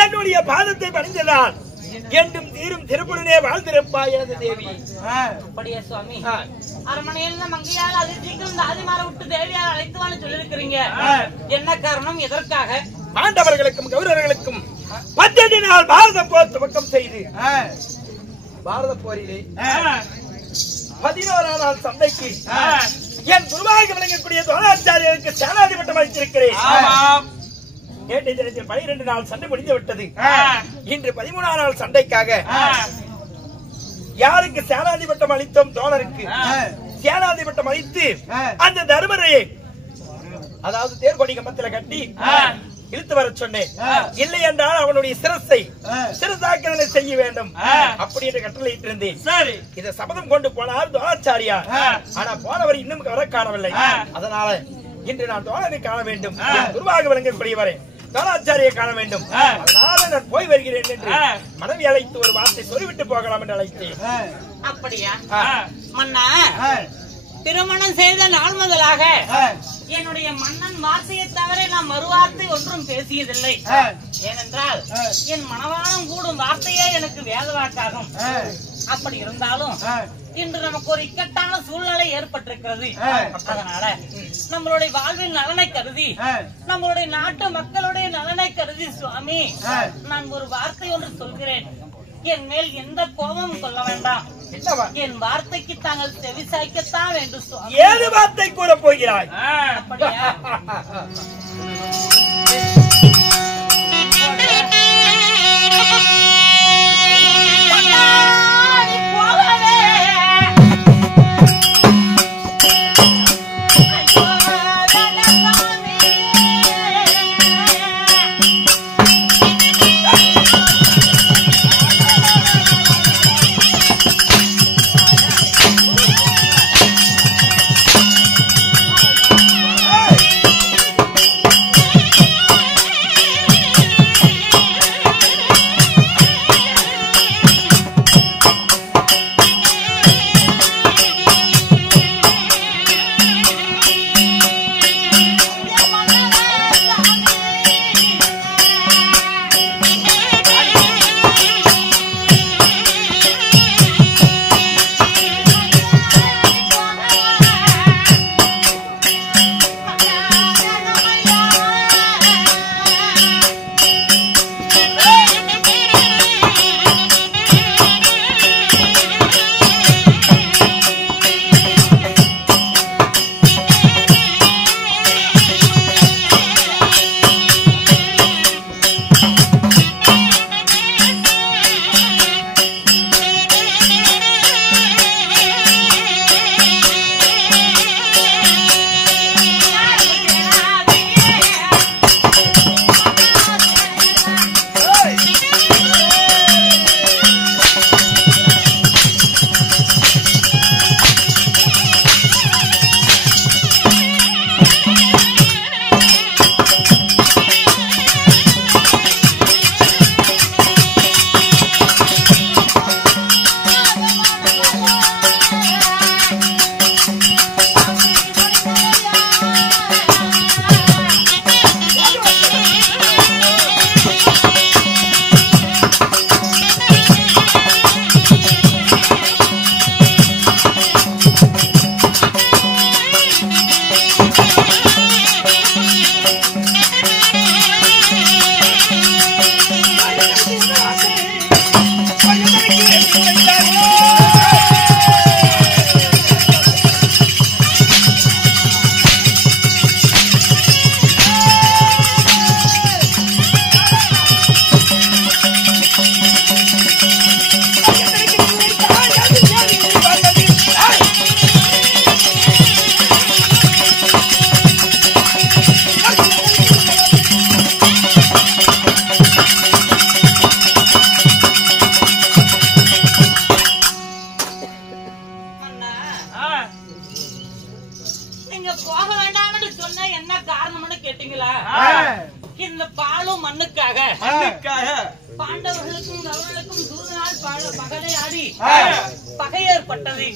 என்னுடைய பாதத்தை பணிந்ததால் என்றும் தீரும் திருப்புடனே வாழ்ந்திருப்பாய் எனது தேவி. அப்படியே சுவாமி, அரண்மனையில் மங்கையால் அதிர்ச்சிக்கும் தாதிமார விட்டு தேவியால் அழைத்துவான்னு சொல்லிருக்கிறீங்க. என்ன காரணம்? எதற்காக? பாண்டவர்களுக்கும் கௌரவர்களுக்கும் 18 நாள் பாரத போர் துவக்கம் செய்து பாரத போரிலே 11ஆம் நாள் சண்டைக்கு என் குருவாக விளங்கக்கூடிய துரோணாச்சாரியருக்கு சேனாதிபட்டம் அளித்திருக்கிறேன். 12 நாள் சண்டை முடிந்து விட்டது. இன்று 13ஆம் நாள் சண்டைக்காக யாருக்கு சேனாதிபட்டம் அளித்தோம்? தோழருக்கு சேனாதிபட்டம் அளித்து அந்த தர்மரை, அதாவது தேர்கொடி கம்பத்தில் கட்டி இழுத்து வர சொன்னேன். இல்லை என்றால் அவனுடைய சிரசாக்கனை செய்ய வேண்டும் அப்படி என்று கட்டளையிட்டு இருந்தேன். இதை சபதம் கொண்டு போனார் துரோணாச்சாரியா. ஆனா போனவர் இன்னும் வர காணவில்லை. அதனால இன்று நான் தோழனை காண வேண்டும், குருவாக விளங்கக்கூடியவரை துரோணாச்சாரியை காண வேண்டும். அதனால நான் போய் வருகிறேன் என்று மனைவி அழைத்து ஒரு வார்த்தை சொல்லிவிட்டு போகலாம் என்று அழைத்தேன். அப்படியா மன்னா? திருமணம் செய்த நாள் முதலாக என்னுடைய மன்னன் வார்த்தையை தவிர நான் மறுவார்த்தை ஒன்றும் பேசியதில்லை. ஏனென்றால் என் மனவாளம் கூடும் வார்த்தையே எனக்கு வேத வாக்காகும். அப்படி இருந்தாலும் இன்று நமக்கு ஒரு இக்கட்டான சூழ்நிலை ஏற்பட்டிருக்கிறது. அதனால நம்மளுடைய வாழ்வில் நலனை கருதி, நம்மளுடைய நாட்டு மக்களுடைய நலனை கருதி சுவாமி, நான் ஒரு வார்த்தை ஒன்று சொல்கிறேன். என் மேல் எந்த கோபமும் கொள்ள வேண்டாம். என் வார்த்தைக்கு தாங்கள் செவிசாய்க்கத்தான் வேண்டும் சுவாமி. ஏது வார்த்தை கூற போகிறாய்? அப்படியா? போக வேண்டாம்னு சொன்ன என்ன காரணம்னு கேட்டீங்களா? இந்த பாலும் மண்ணுக்காக பாண்டவர்களுக்கும் கௌரவர்களுக்கும் தூதனால் பகலை ஆடி பகை ஏற்பட்டது.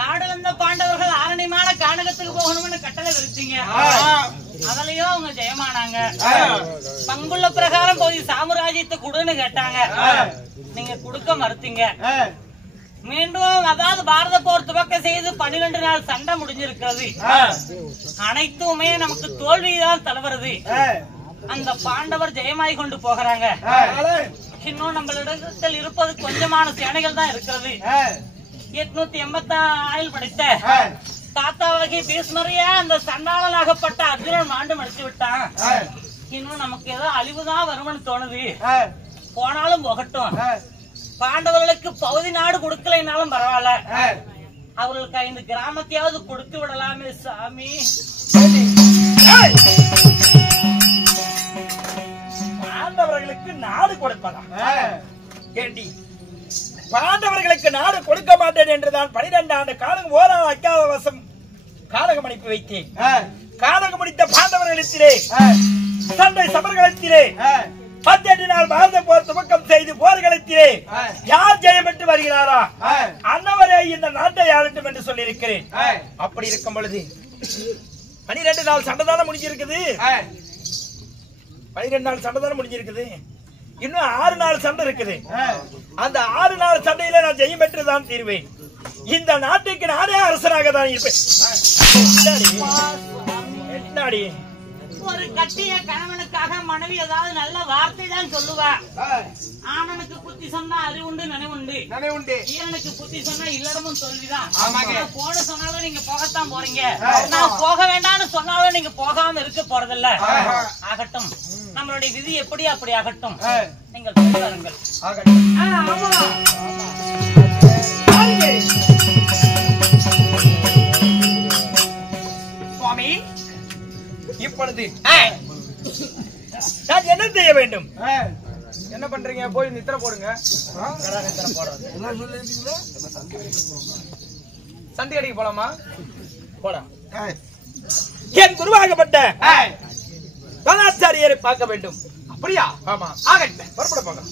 நாடு வந்த பாண்டவர்கள் ஆரணிமான கானகத்துக்கு போகணும்னு கட்டளை விரிச்சீங்க. அதுலயும் அவங்க ஜெயமானாங்க. பங்குள்ள பிரகாரம் போய் சாம்ராஜ்யத்தை கொடுன்னு கேட்டாங்க. நீங்க கொடுக்க மறுத்தீங்க. மீண்டும் அதாவது பாரத போர் துவக்க செய்து 12 நாள் சண்டை முடிஞ்சிருக்கிறது. அனைத்துமே நமக்கு தோல்விதான் தலைவருது. அந்த பாண்டவர் ஜெயமாய் கொண்டு போகிறாங்க. இன்னும் நம்மளிடத்தில் இருப்பது கொஞ்சமான சேனைகள் தான் இருக்கிறது. 886 ஆயில் படைத்த தாத்தாவாகி பீஷ்மரையா அந்த சண்டாளனாகப்பட்ட அர்ஜுனன் மாண்டு மடிச்சு விட்டான். இன்னும் நமக்கு ஏதோ அழிவுதான் வரும்னு தோணுது. போனாலும் போகட்டும். பாண்டவர்களுக்கு பகுதி நாடு கொடுக்கலைனாலும் பரவாயில்ல, அவர்களுக்கு 5 கிராமத்தையாவது கொடுத்து விடலாமே சாமி. பாண்டவர்களுக்கு நாடு கொடுப்பதா? கேண்டி, பாண்டவர்களுக்கு நாடு கொடுக்க மாட்டேன் என்றுதான் 12 ஆண்டு காலம் ஓராள் அக்காவசம் காலகம் அனுப்பி வைத்தேன். காலகம் முடித்த பாண்டவர்களிடத்திலே சண்டை சமர்களத்திலே 18 நாள் பாரத போர் துவக்கம் செய்து போர்களத்திலே யார் ஜெயம் பெற்று வருகிறாரா அன்னவரே இந்த நாட்டை ஆளட்டும் என்று சொல்லி இருக்கிறேன். அப்படி இருக்கும் பொழுது 12 நாள் சண்டைதான முடிஞ்சிருக்குது. 12 நாள் சண்டைதான முடிஞ்சிருக்குது. இன்னும் 6 நாள் சண்டை இருக்குது. அந்த 6 நாள் சண்டையில நான் ஜெயம் பெற்றுதான் தீர்வேன். இந்த நாட்டுக்கு நானே அரசனாக தான் இருப்பேன். என்னாடி ஒரு கட்டிய கணவனுக்காக மனைவி ஏதாவது நல்ல வார்த்தை தான் சொல்லுவா. ஆணனுக்கு புத்தி சொன்னா அறிவுண்டு நினைவுண்டு. ஈரனுக்கு புத்தி சொன்னா இல்லடமும் தோல்விதான். போட சொன்னாலும் நீங்க போகத்தான் போறீங்க. நான் போக வேண்டாம்னு சொன்னாலும் நீங்க போகாம இருக்க போறதில்ல. ஆகட்டும், நம்மளுடைய விதி எப்படி அப்படி ஆகட்டும். நீங்கள் சொல்லுங்கள். சுவாமி, இப்பொழுது நான் என்ன செய்ய வேண்டும்? என்ன பண்றீங்க? போய் நித்திர போடுங்க. சண்டை அடிக்க போலாமா? போலாம். என் குருவாகப்பட்ட கலாச்சாரியரை பார்க்க வேண்டும். அப்படியா? ஆமா. ஆகட்டும், புறப்பட போங்க.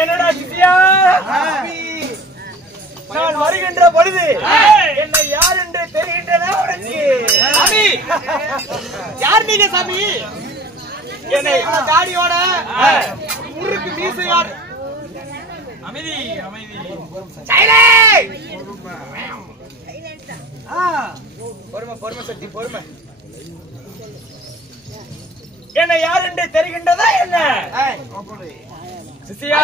என்னடா சித்தியா நான் வருகின்ற பொழுது என்னை யார் என்று தெரிகின்றதா உனக்கு? சாமி யார் நீங்க சாமி? என்னை தாடியோட முறுக்கு மீசையோட அமைதி அமைதி பொறுமை பொறுமை சக்தி பொறுமை. என்னை யார் என்று தெரிகின்றதா என்ன? சித்தியா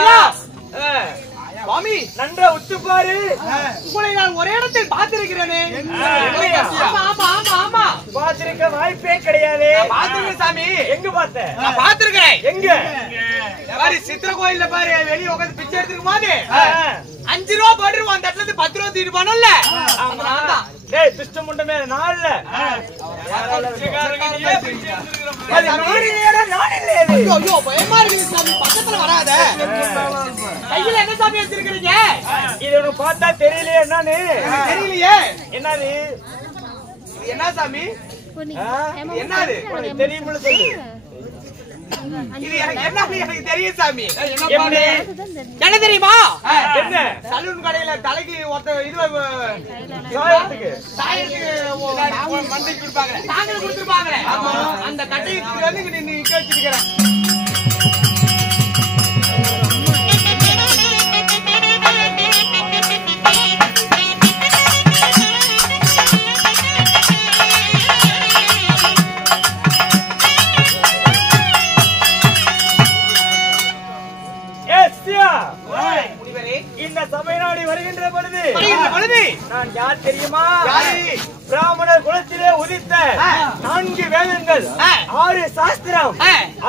சுவாமி நன்றா உத்து பாரு. உங்களை நான் ஒரே இடத்தில் பார்த்திருக்கிறேனே. இல்லையா? ஆமா ஆமா ஆமா ஆமா பார்த்திருக்க வாய்ப்பே கிடையாது. பார்த்திருக்கேன் சாமி. எங்க பார்த்த? நான் பார்த்திருக்கிறேன். எங்க? பாரு சித்திர கோயில்ல பாரு வெளிய உட்கார்ந்து பிச்சை எடுத்துக்கும் போது 5 ரூபா போட்டுருவோம். அந்த இடத்துல இருந்து 10 ரூபா தீட்டு போனோம்ல. டேய் பிஸ்ட முண்டமே நான் இல்ல. அது நான் இல்லையடா நான் இல்லையே. ஐயோ பயமா இருக்கு சாமி. பக்கத்துல வராத. கையில என்ன சாமி வச்சிருக்கீங்க? இது உனக்கு பார்த்தா தெரியலையே என்னன்னு? தெரியலையே. என்னது? இது என்ன சாமி? என்னது உனக்கு தெரியும்னு சொல்லு. இது எனக்கு தெரியும் சாமி. எப்படி? என்ன தெரியுமா? என்ன? சலூன் கடையில தலைக்கு ஒருத்த இது சாயத்துக்கு. சாயத்துக்கு மண்டைக்கு கொடுப்பாங்க. தாங்கள் கொடுத்துருப்பாங்க. அந்த கட்டைக்கு வந்து நீ நிக்க வச்சிருக்கிற. இந்த சபை நாடி வருகின்ற பொழுது பொழுது நான் யார் தெரியுமா? யாரு? பிராமணர் குலத்திலே உதித்த 4 வேதங்கள், 6 சாஸ்திரம்,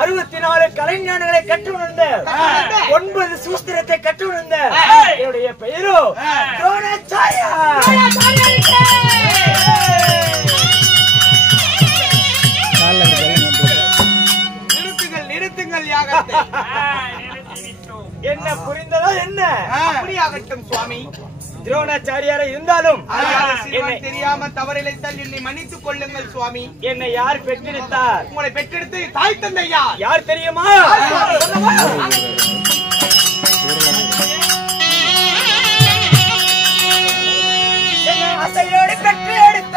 64 கலைஞானங்களை கற்றுணர்ந்த 9 சூஸ்திரத்தை கற்றுணர்ந்த என்னுடைய பெயரோ துரோணாச்சாரியா. நிறுத்துங்கள் நிறுத்துங்கள் யாகத்தை. என்ன புரிந்ததா என்ன? அப்படியாகட்டும் சுவாமி. துரோணாச்சாரியாரா இருந்தாலும் சிறுவன் தெரியாம தவறிழைத்தால் என்னை மன்னித்துக் கொள்ளுங்கள் சுவாமி. என்னை யார் பெற்றெடுத்தார்? உங்களை பெற்றெடுத்து தாய் தந்தை யார்? யார் தெரியுமா? என்னை ஆசையோடு பெற்று எடுத்த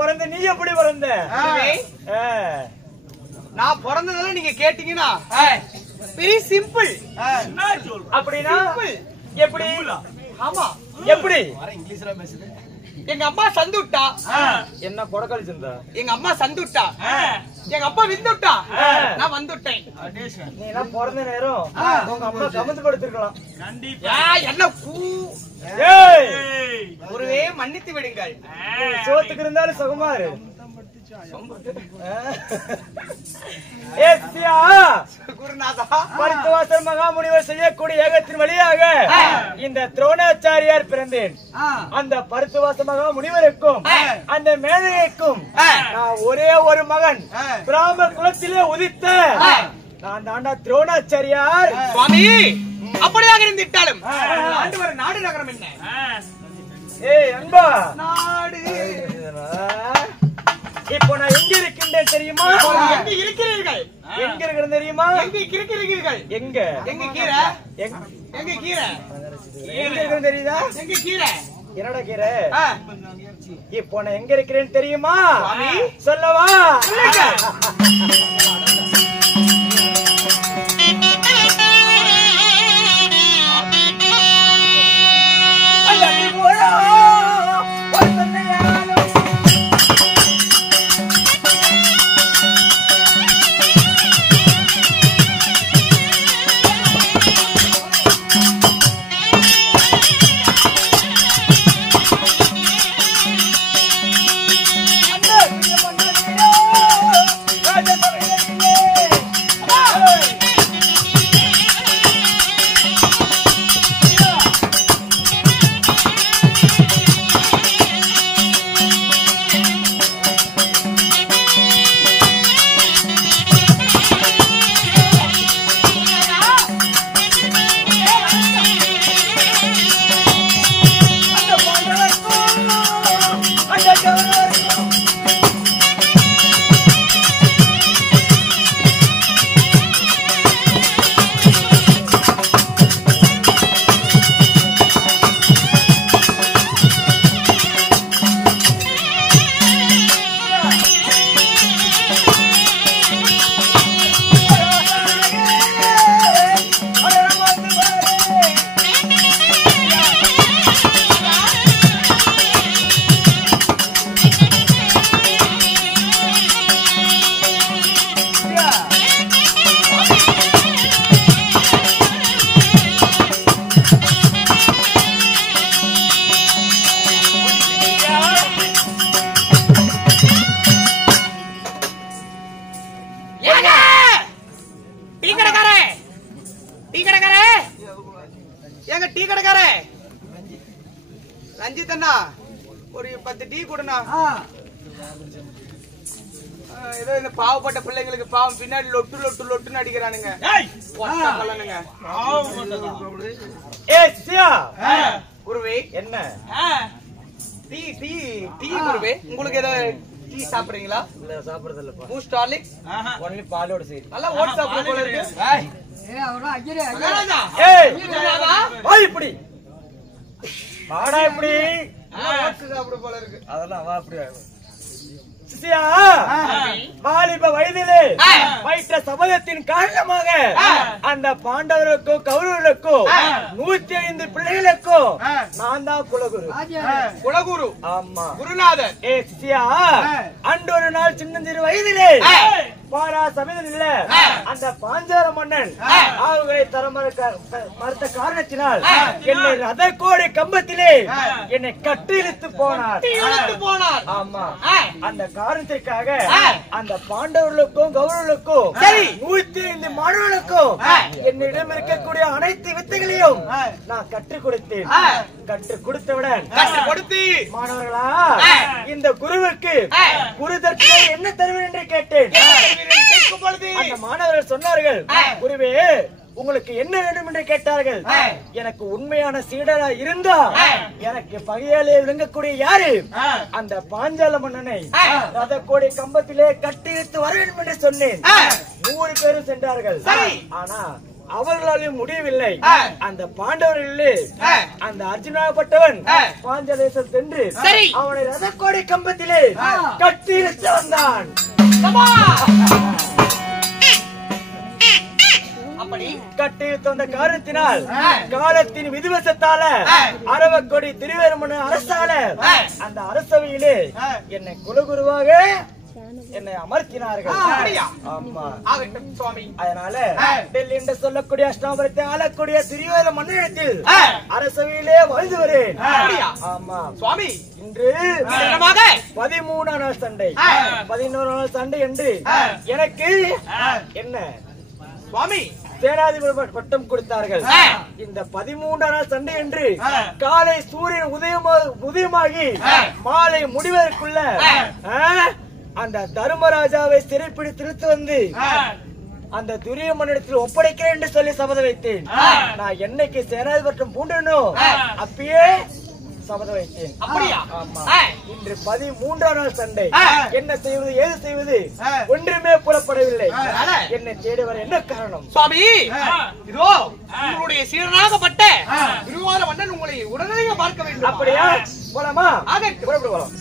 பிறந்த நீ எப்படி பிறந்த? நான் பிறந்ததெல்லாம் நீங்க கேட்டீங்கன்னா வெரி சிம்பிள். அப்படின்னா எப்படி? ஆமா, எப்படி? எங்க அம்மா சந்துட்டா. என்ன புறக்கழிச்சிருந்தா? எங்க அம்மா சந்துட்டா, எங்க அப்பா விந்துட்டா, நான் வந்துட்டேன். நீ எல்லாம் பிறந்த நேரம் உங்க அம்மா கமந்து படுத்திருக்கலாம். என்ன ஒருவே மன்னித்து விடுங்கள். சோத்துக்கு இருந்தாலும் சுகமாரு. குருநாதா, பரித்துவாசல் மகாமுனிவர் செய்யக்கூடிய ஏகத்தின் வழியாக இந்த துரோணாச்சாரியார் பிறந்தேன். அந்த பரித்துவாச மகாமுனிவருக்கும் அந்த மேதைக்கும் நான் ஒரே ஒரு மகன். பிராம குலத்திலே உதித்த நான் தாண்டா துரோணாச்சாரியார். சுவாமி, அப்படியாக இருந்திட்டாலும் ஆண்டவர் நாடு நகரம் என்ன? ஏய் அன்பா, நாடு. இப்போ நான் எங்க இருக்கின்றேன் தெரியுமா? எங்க இருக்கிறீர்கள்? எங்க இருக்கிறேன் தெரியுமா? எங்க இருக்கிறீர்கள்? எங்க எங்க கீரை? எங்க கீரை? எங்க இருக்கிறேன் தெரியுதா? எங்க கீரை? என்னடா கீரை? இப்போ நான் எங்க இருக்கிறேன்னு தெரியுமா? சுவாமி, சொல்லவா? ரஞ்சித் அண்ணா, ஒரு 10 டீ கொடுண்ணா. ஏதோ இந்த பாவப்பட்ட பிள்ளைங்களுக்கு பாவம் பின்னாடி லொட்டு லொட்டு லொட்டுன்னு அடிக்கிறானுங்க. குருவே, என்ன டீ டீ டீ குருவே, உங்களுக்கு ஏதாவது டீ சாப்பிடுறீங்களா? இல்ல சாப்பிடுறது இல்லப்பா. பூஸ்ட் ஹார்லிக்ஸ் ஒன்லி பாலோட சரி. நல்லா ஓட் சாப்பிட போல இருக்கு. மகாராஜா, ஏய் வா இப்படி வாடா இப்படி. ஓட் சாப்பிட போல இருக்கு. அதெல்லாம் வா இப்படி. சிசியா, வாலிப வயதிலே வைத்த சபதத்தின் காரணமாக அந்த பாண்டவருக்கும் கௌரவர்களுக்கும் 105 பிள்ளைகளுக்கும் நான் தான் குலகுரு. குலகுரு? ஆமா, குருநாதர். ஏ சிசியா, அன்று ஒரு நாள் சின்னஞ்சிறு வயதிலே பாரா சபதம் அந்த பாஞ்சால மன்னன் அவர்களை தர மறுத்த காரணத்தினால் என்னை ரதக்கோடி கம்பத்திலே என்னை கட்டி இழுத்து போனார். ஆமா, அந்த காரணத்திற்காக அந்த பாண்டவர்களுக்கும் கௌரவர்களுக்கும் 105 மாணவர்களுக்கும் என்னிடம் இருக்கக்கூடிய அனைத்து வித்தைகளையும் நான் கற்றுக் கொடுத்தேன். கற்றுக் கொடுத்தவுடன் மாணவர்களா, இந்த குருவுக்கு குரு தட்சணை என்ன தருவேன் என்று கேட்டேன். அந்த மாணவர்கள் சொன்னார்கள், குருவே உங்களுக்கு என்ன வேண்டும் என்று கேட்டார்கள். எனக்கு உண்மையான சீடரா இருந்தா எனக்கு பகையாலே விளங்கக்கூடிய யாரு அந்த பாஞ்சால மன்னனை ரதக்கோடி கம்பத்திலே கட்டி இழுத்து வர வேண்டும் என்று சொன்னேன். 100 பேரும் சென்றார்கள். ஆனா அவர்களாலும் முடியவில்லை. அந்த பாண்டவர்களே அந்த அர்ஜுனாகப்பட்டவன் பாஞ்ச தேசம் சென்று அவனை ரதக்கோடி கம்பத்திலே கட்டி இழுத்து வந்தான். அப்படி கட்டி இழுத்து வந்த காரணத்தினால் காலத்தின் விதிவசத்தால அரவக்கொடி திருவேரமன அரசால அந்த அரசவையிலே என்னை குலகுருவாக என்னை அமர்த்தினார்கள். ஆமா சுவாமி. அதனால டெல்லி என்று சொல்லக்கூடிய அஷ்டாபுரத்தை ஆளக்கூடிய திருவேல மன்னிடத்தில் அரசவையிலே வாழ்ந்து வரேன். ஆமா சுவாமி. இன்று 13ஆம் நாள் சண்டை, 11ஆம் நாள் சண்டை என்று எனக்கு என்ன சுவாமி சேனாதிபதி பட்டம் கொடுத்தார்கள். இந்த 13ஆம் நாள் சண்டை என்று காலை சூரியன் உதயமாகி மாலை முடிவதற்குள்ள அந்த தர்மராஜாவை சிறைப்பிடித்து இழுத்து வந்து அந்த துரிய மன்னிடத்தில் ஒப்படைக்கிறேன் என்று சொல்லி சபதம் வைத்தேன். நான் என்னைக்கு சேனாதிபட்டம் பூண்டனோ அப்பயே சபதம் வைத்தேன். அப்படியா? இன்று 13ஆம் நாள் சண்டை. என்ன செய்வது ஏது செய்வது ஒன்றுமே புலப்படவில்லை. என்னை தேடி வர என்ன காரணம் சுவாமி? இதோ உங்களுடைய சீரனாகப்பட்ட திருவார மன்னன் உங்களை உடனே பார்க்க வேண்டும். அப்படியா? போலாமா? புறப்படுவோம்.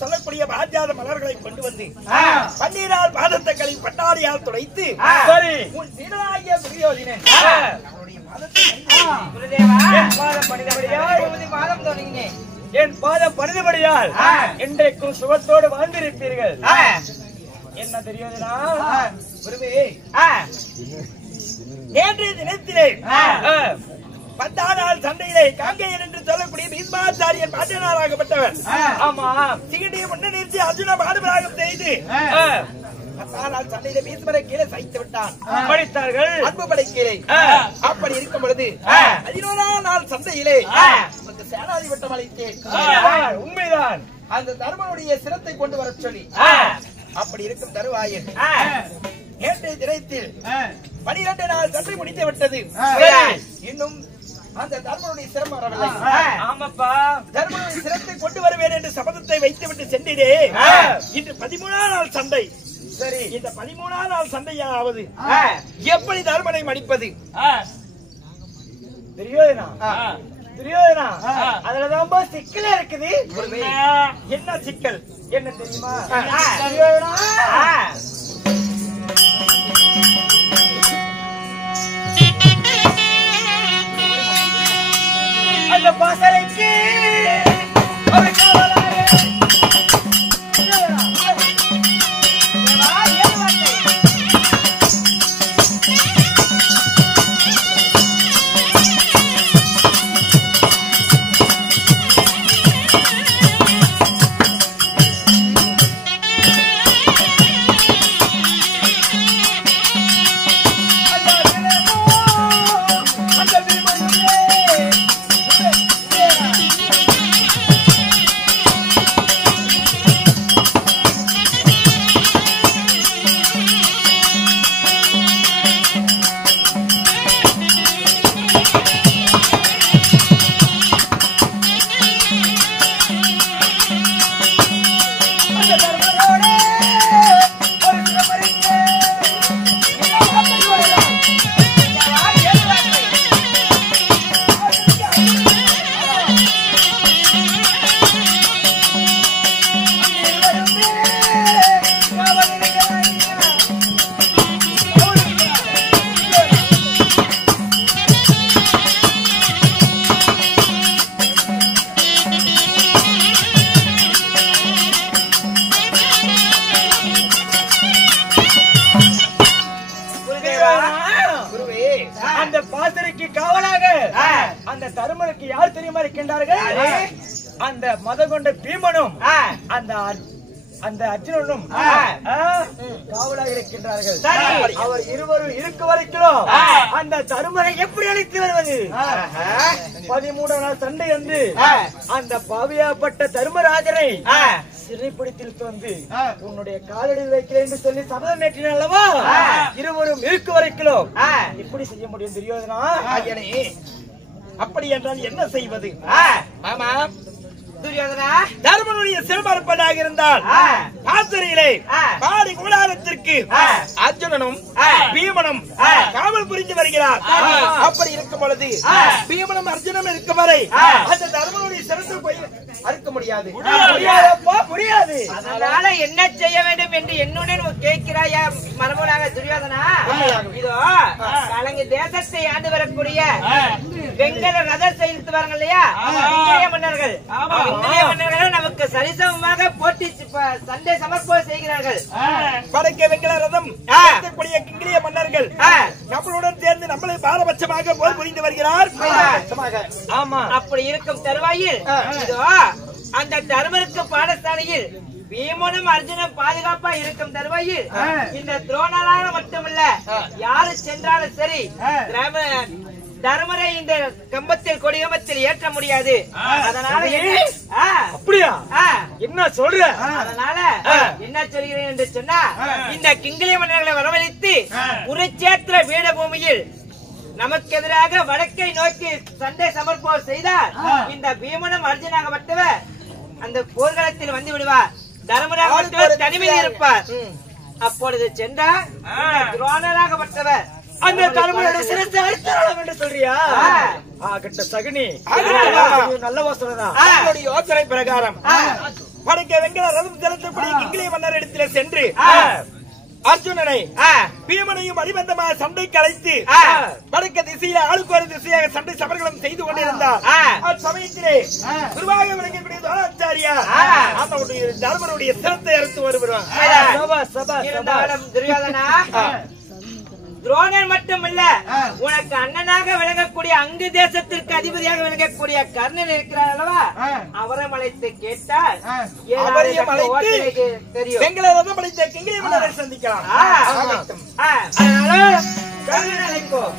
சொல்லக்கூடிய பாத்தியாத மலர்களை கொண்டு வந்து பன்னீரால் பாதத்தை கழுவி பட்டாரியால் துடைத்து உன் சீடனாகிய துரியோதனன் என் பாதம் பணிதபடியால் இன்றைக்கும் சுகத்தோடு வாழ்ந்திருப்பீர்கள். என்ன தெரியுதுனா நேற்றைய தினத்திலே 10ஆம் நாள் சண்டையிலே காங்கேயன் என்று சொல்லக்கூடிய பீஷ்மாச்சாரியர் பாண்டியனாராகப்பட்டவர் ஆமா சிகண்டியை முன்ன நிறுத்தி அர்ஜுன பாடுபராகம் செய்து 10ஆம் நாள் சண்டையில பீஷ்மரை கீழே சைத்து விட்டான். படித்தார்கள் அன்பு படை கீழே. அப்படி இருக்கும் பொழுது 11ஆம் நாள் சண்டையிலே சேனாதிபட்டம் அளித்தேன். உண்மைதான். அந்த தர்மனுடைய சிரத்தை கொண்டு வர சொல்லி அப்படி இருக்கும் தருவாயில் நேற்றைய தினத்தில் 12 நாள் சண்டை முடித்து விட்டது. இன்னும் அந்த தர்மனுடைய சிரம் வரவில்லை. ஆமாப்பா, தர்மனுடைய சிரத்தை கொண்டு வருவேன் என்று சபதத்தை வைத்துவிட்டு சென்றே. இன்று 13ஆம் நாள் சண்டை. சரி, இந்த 13ஆம் நாள் சண்டையாவது எப்படி தர்மனை மடிப்பது? துரியோதனா, துரியோதனா, அதுலதான் சிக்கல் இருக்குது. என்ன சிக்கல் என்ன தெரியுமா? துரியோதனா, அந்த பாசறைக்கு ஒரு காவலாக அந்த பாசறைக்கு காவலாக அந்த தருமனுக்கு யார் தெரியுமா இருக்கின்றார்கள்? அந்த மதம் கொண்ட பீமனும் அந்த அர்ஜுனனும் காவலாக இருக்கின்றார்கள். அவர் இருவரும் இருக்க வரைக்கும் அந்த தருமனை எப்படி அழைத்து வருவது? 13ஆம் நாள் சண்டை என்று அந்த பாவியாப்பட்ட தர்மராஜனை சிறைப்பிடித்து வந்து உன்னுடைய காலடியில் வைக்கிறேன் என்று சொல்லி சபதம் ஏற்றினார் அல்லவா? இருவரும் இருக்க வரைக்கும் இப்படி செய்ய முடியும் துரியோதனா. அப்படி என்றால் என்ன செய்வது? ஆமா துரியோதனா, தர்மனுடைய சிறுமறுப்பதாக இருந்தால் பாசறையிலே பாடி கூடாரத்திற்கு அர்ஜுனனும் பீமனும் காவல் புரிந்து வருகிறார். அப்படி இருக்கும் பொழுது பீமனும் அர்ஜுனும் இருக்கும் வரை அந்த தர்மனுடைய சிறந்து போய் அறுக்க முடியாது. முடியாது. அதனால என்ன செய்ய வேண்டும் என்று என்னுடன் கேட்கிறாயா மரபுலாக துரியோதனா? இதோ கலங்கு தேசத்தை ஆண்டு வரக்கூடிய வெங்கல ரதம் செலுத்து வாங்க இல்லையா இந்திய மன்னர்கள், இந்திய மன்னர்கள் நமக்கு சரிசமமாக போட்டி சண்டை சமர்ப்பணம் செய்கிறார்கள். வடக்கே வெங்கல ரதம் கிங்கிலிய மன்னர்கள் நம்மளுடன் சேர்ந்து நம்மளை பாரபட்சமாக போர் புரிந்து வருகிறார். ஆமா, அப்படி இருக்கும் தருவாயில் இதோ அந்த தர்மருக்கு பாடசாலையில் பீமனும் அர்ஜுனும் பாதுகாப்பா இருக்கும் தருவாயில் இந்த துரோணராக மட்டுமல்ல யாரு சென்றாலும் சரி தர்மரை இந்த கம்பத்தில் கொடிகம்பத்தில் ஏற்ற முடியாது. அதனால அப்படியா என்ன சொல்ற? அதனால என்ன சொல்கிறேன் என்று சொன்னா இந்த கிங்கிலிய மன்னர்களை வரவழைத்து குருச்சேத்திர பீடபூமியில் நமக்கு எதிராக வடக்கை நோக்கி சண்டை சமர்ப்பணம் செய்தால் இந்த பீமனும் அர்ஜுனாகப்பட்டவர் அந்த போர்க்களத்தில் வந்து விடுவார். தர்மராகப்பட்டவர் தனிமையில் இருப்பார். அப்பொழுது சென்றார் துரோணராகப்பட்டவர் அந்த தர்மனுடைய சிரத்தை அறுத்தரலாம் என்று சொல்றியா? ஆகட்ட சகுனி, நல்ல யோசனை. யோசனை பிரகாரம் வடக்கே வெங்கல ரதம் செலுத்தக்கூடிய கிங்கிலிய மன்னர் இடத்திலே சென்று அர்ஜுனனை பீமனையும் அடிபந்தமாக சண்டைக்கு அழைத்து வடக்கு திசையில ஆளுக்கு ஒரு திசையாக சண்டை சபர்களும் செய்து கொண்டிருந்தார். சமயத்திலே குருவாக விளங்கக்கூடிய துரோணாச்சாரியா அவனுடைய தர்மனுடைய சிரத்தை அறுத்து வருவார். துரியோதனா, துரோணர் மட்டுமல்ல உனக்கு அண்ணனாக விளங்கக்கூடிய அங்கு தேசத்திற்கு அதிபதியாக விளங்கக்கூடிய கர்ணன் இருக்கிறார் அல்லவா? அவரை அழைத்து கேட்டால் தெரியும். வெங்கல ரதம் அழைத்த கிங்கிலிய மன்னரை சந்திக்கலாம். அதனால கர்ணன் அழைப்போம்.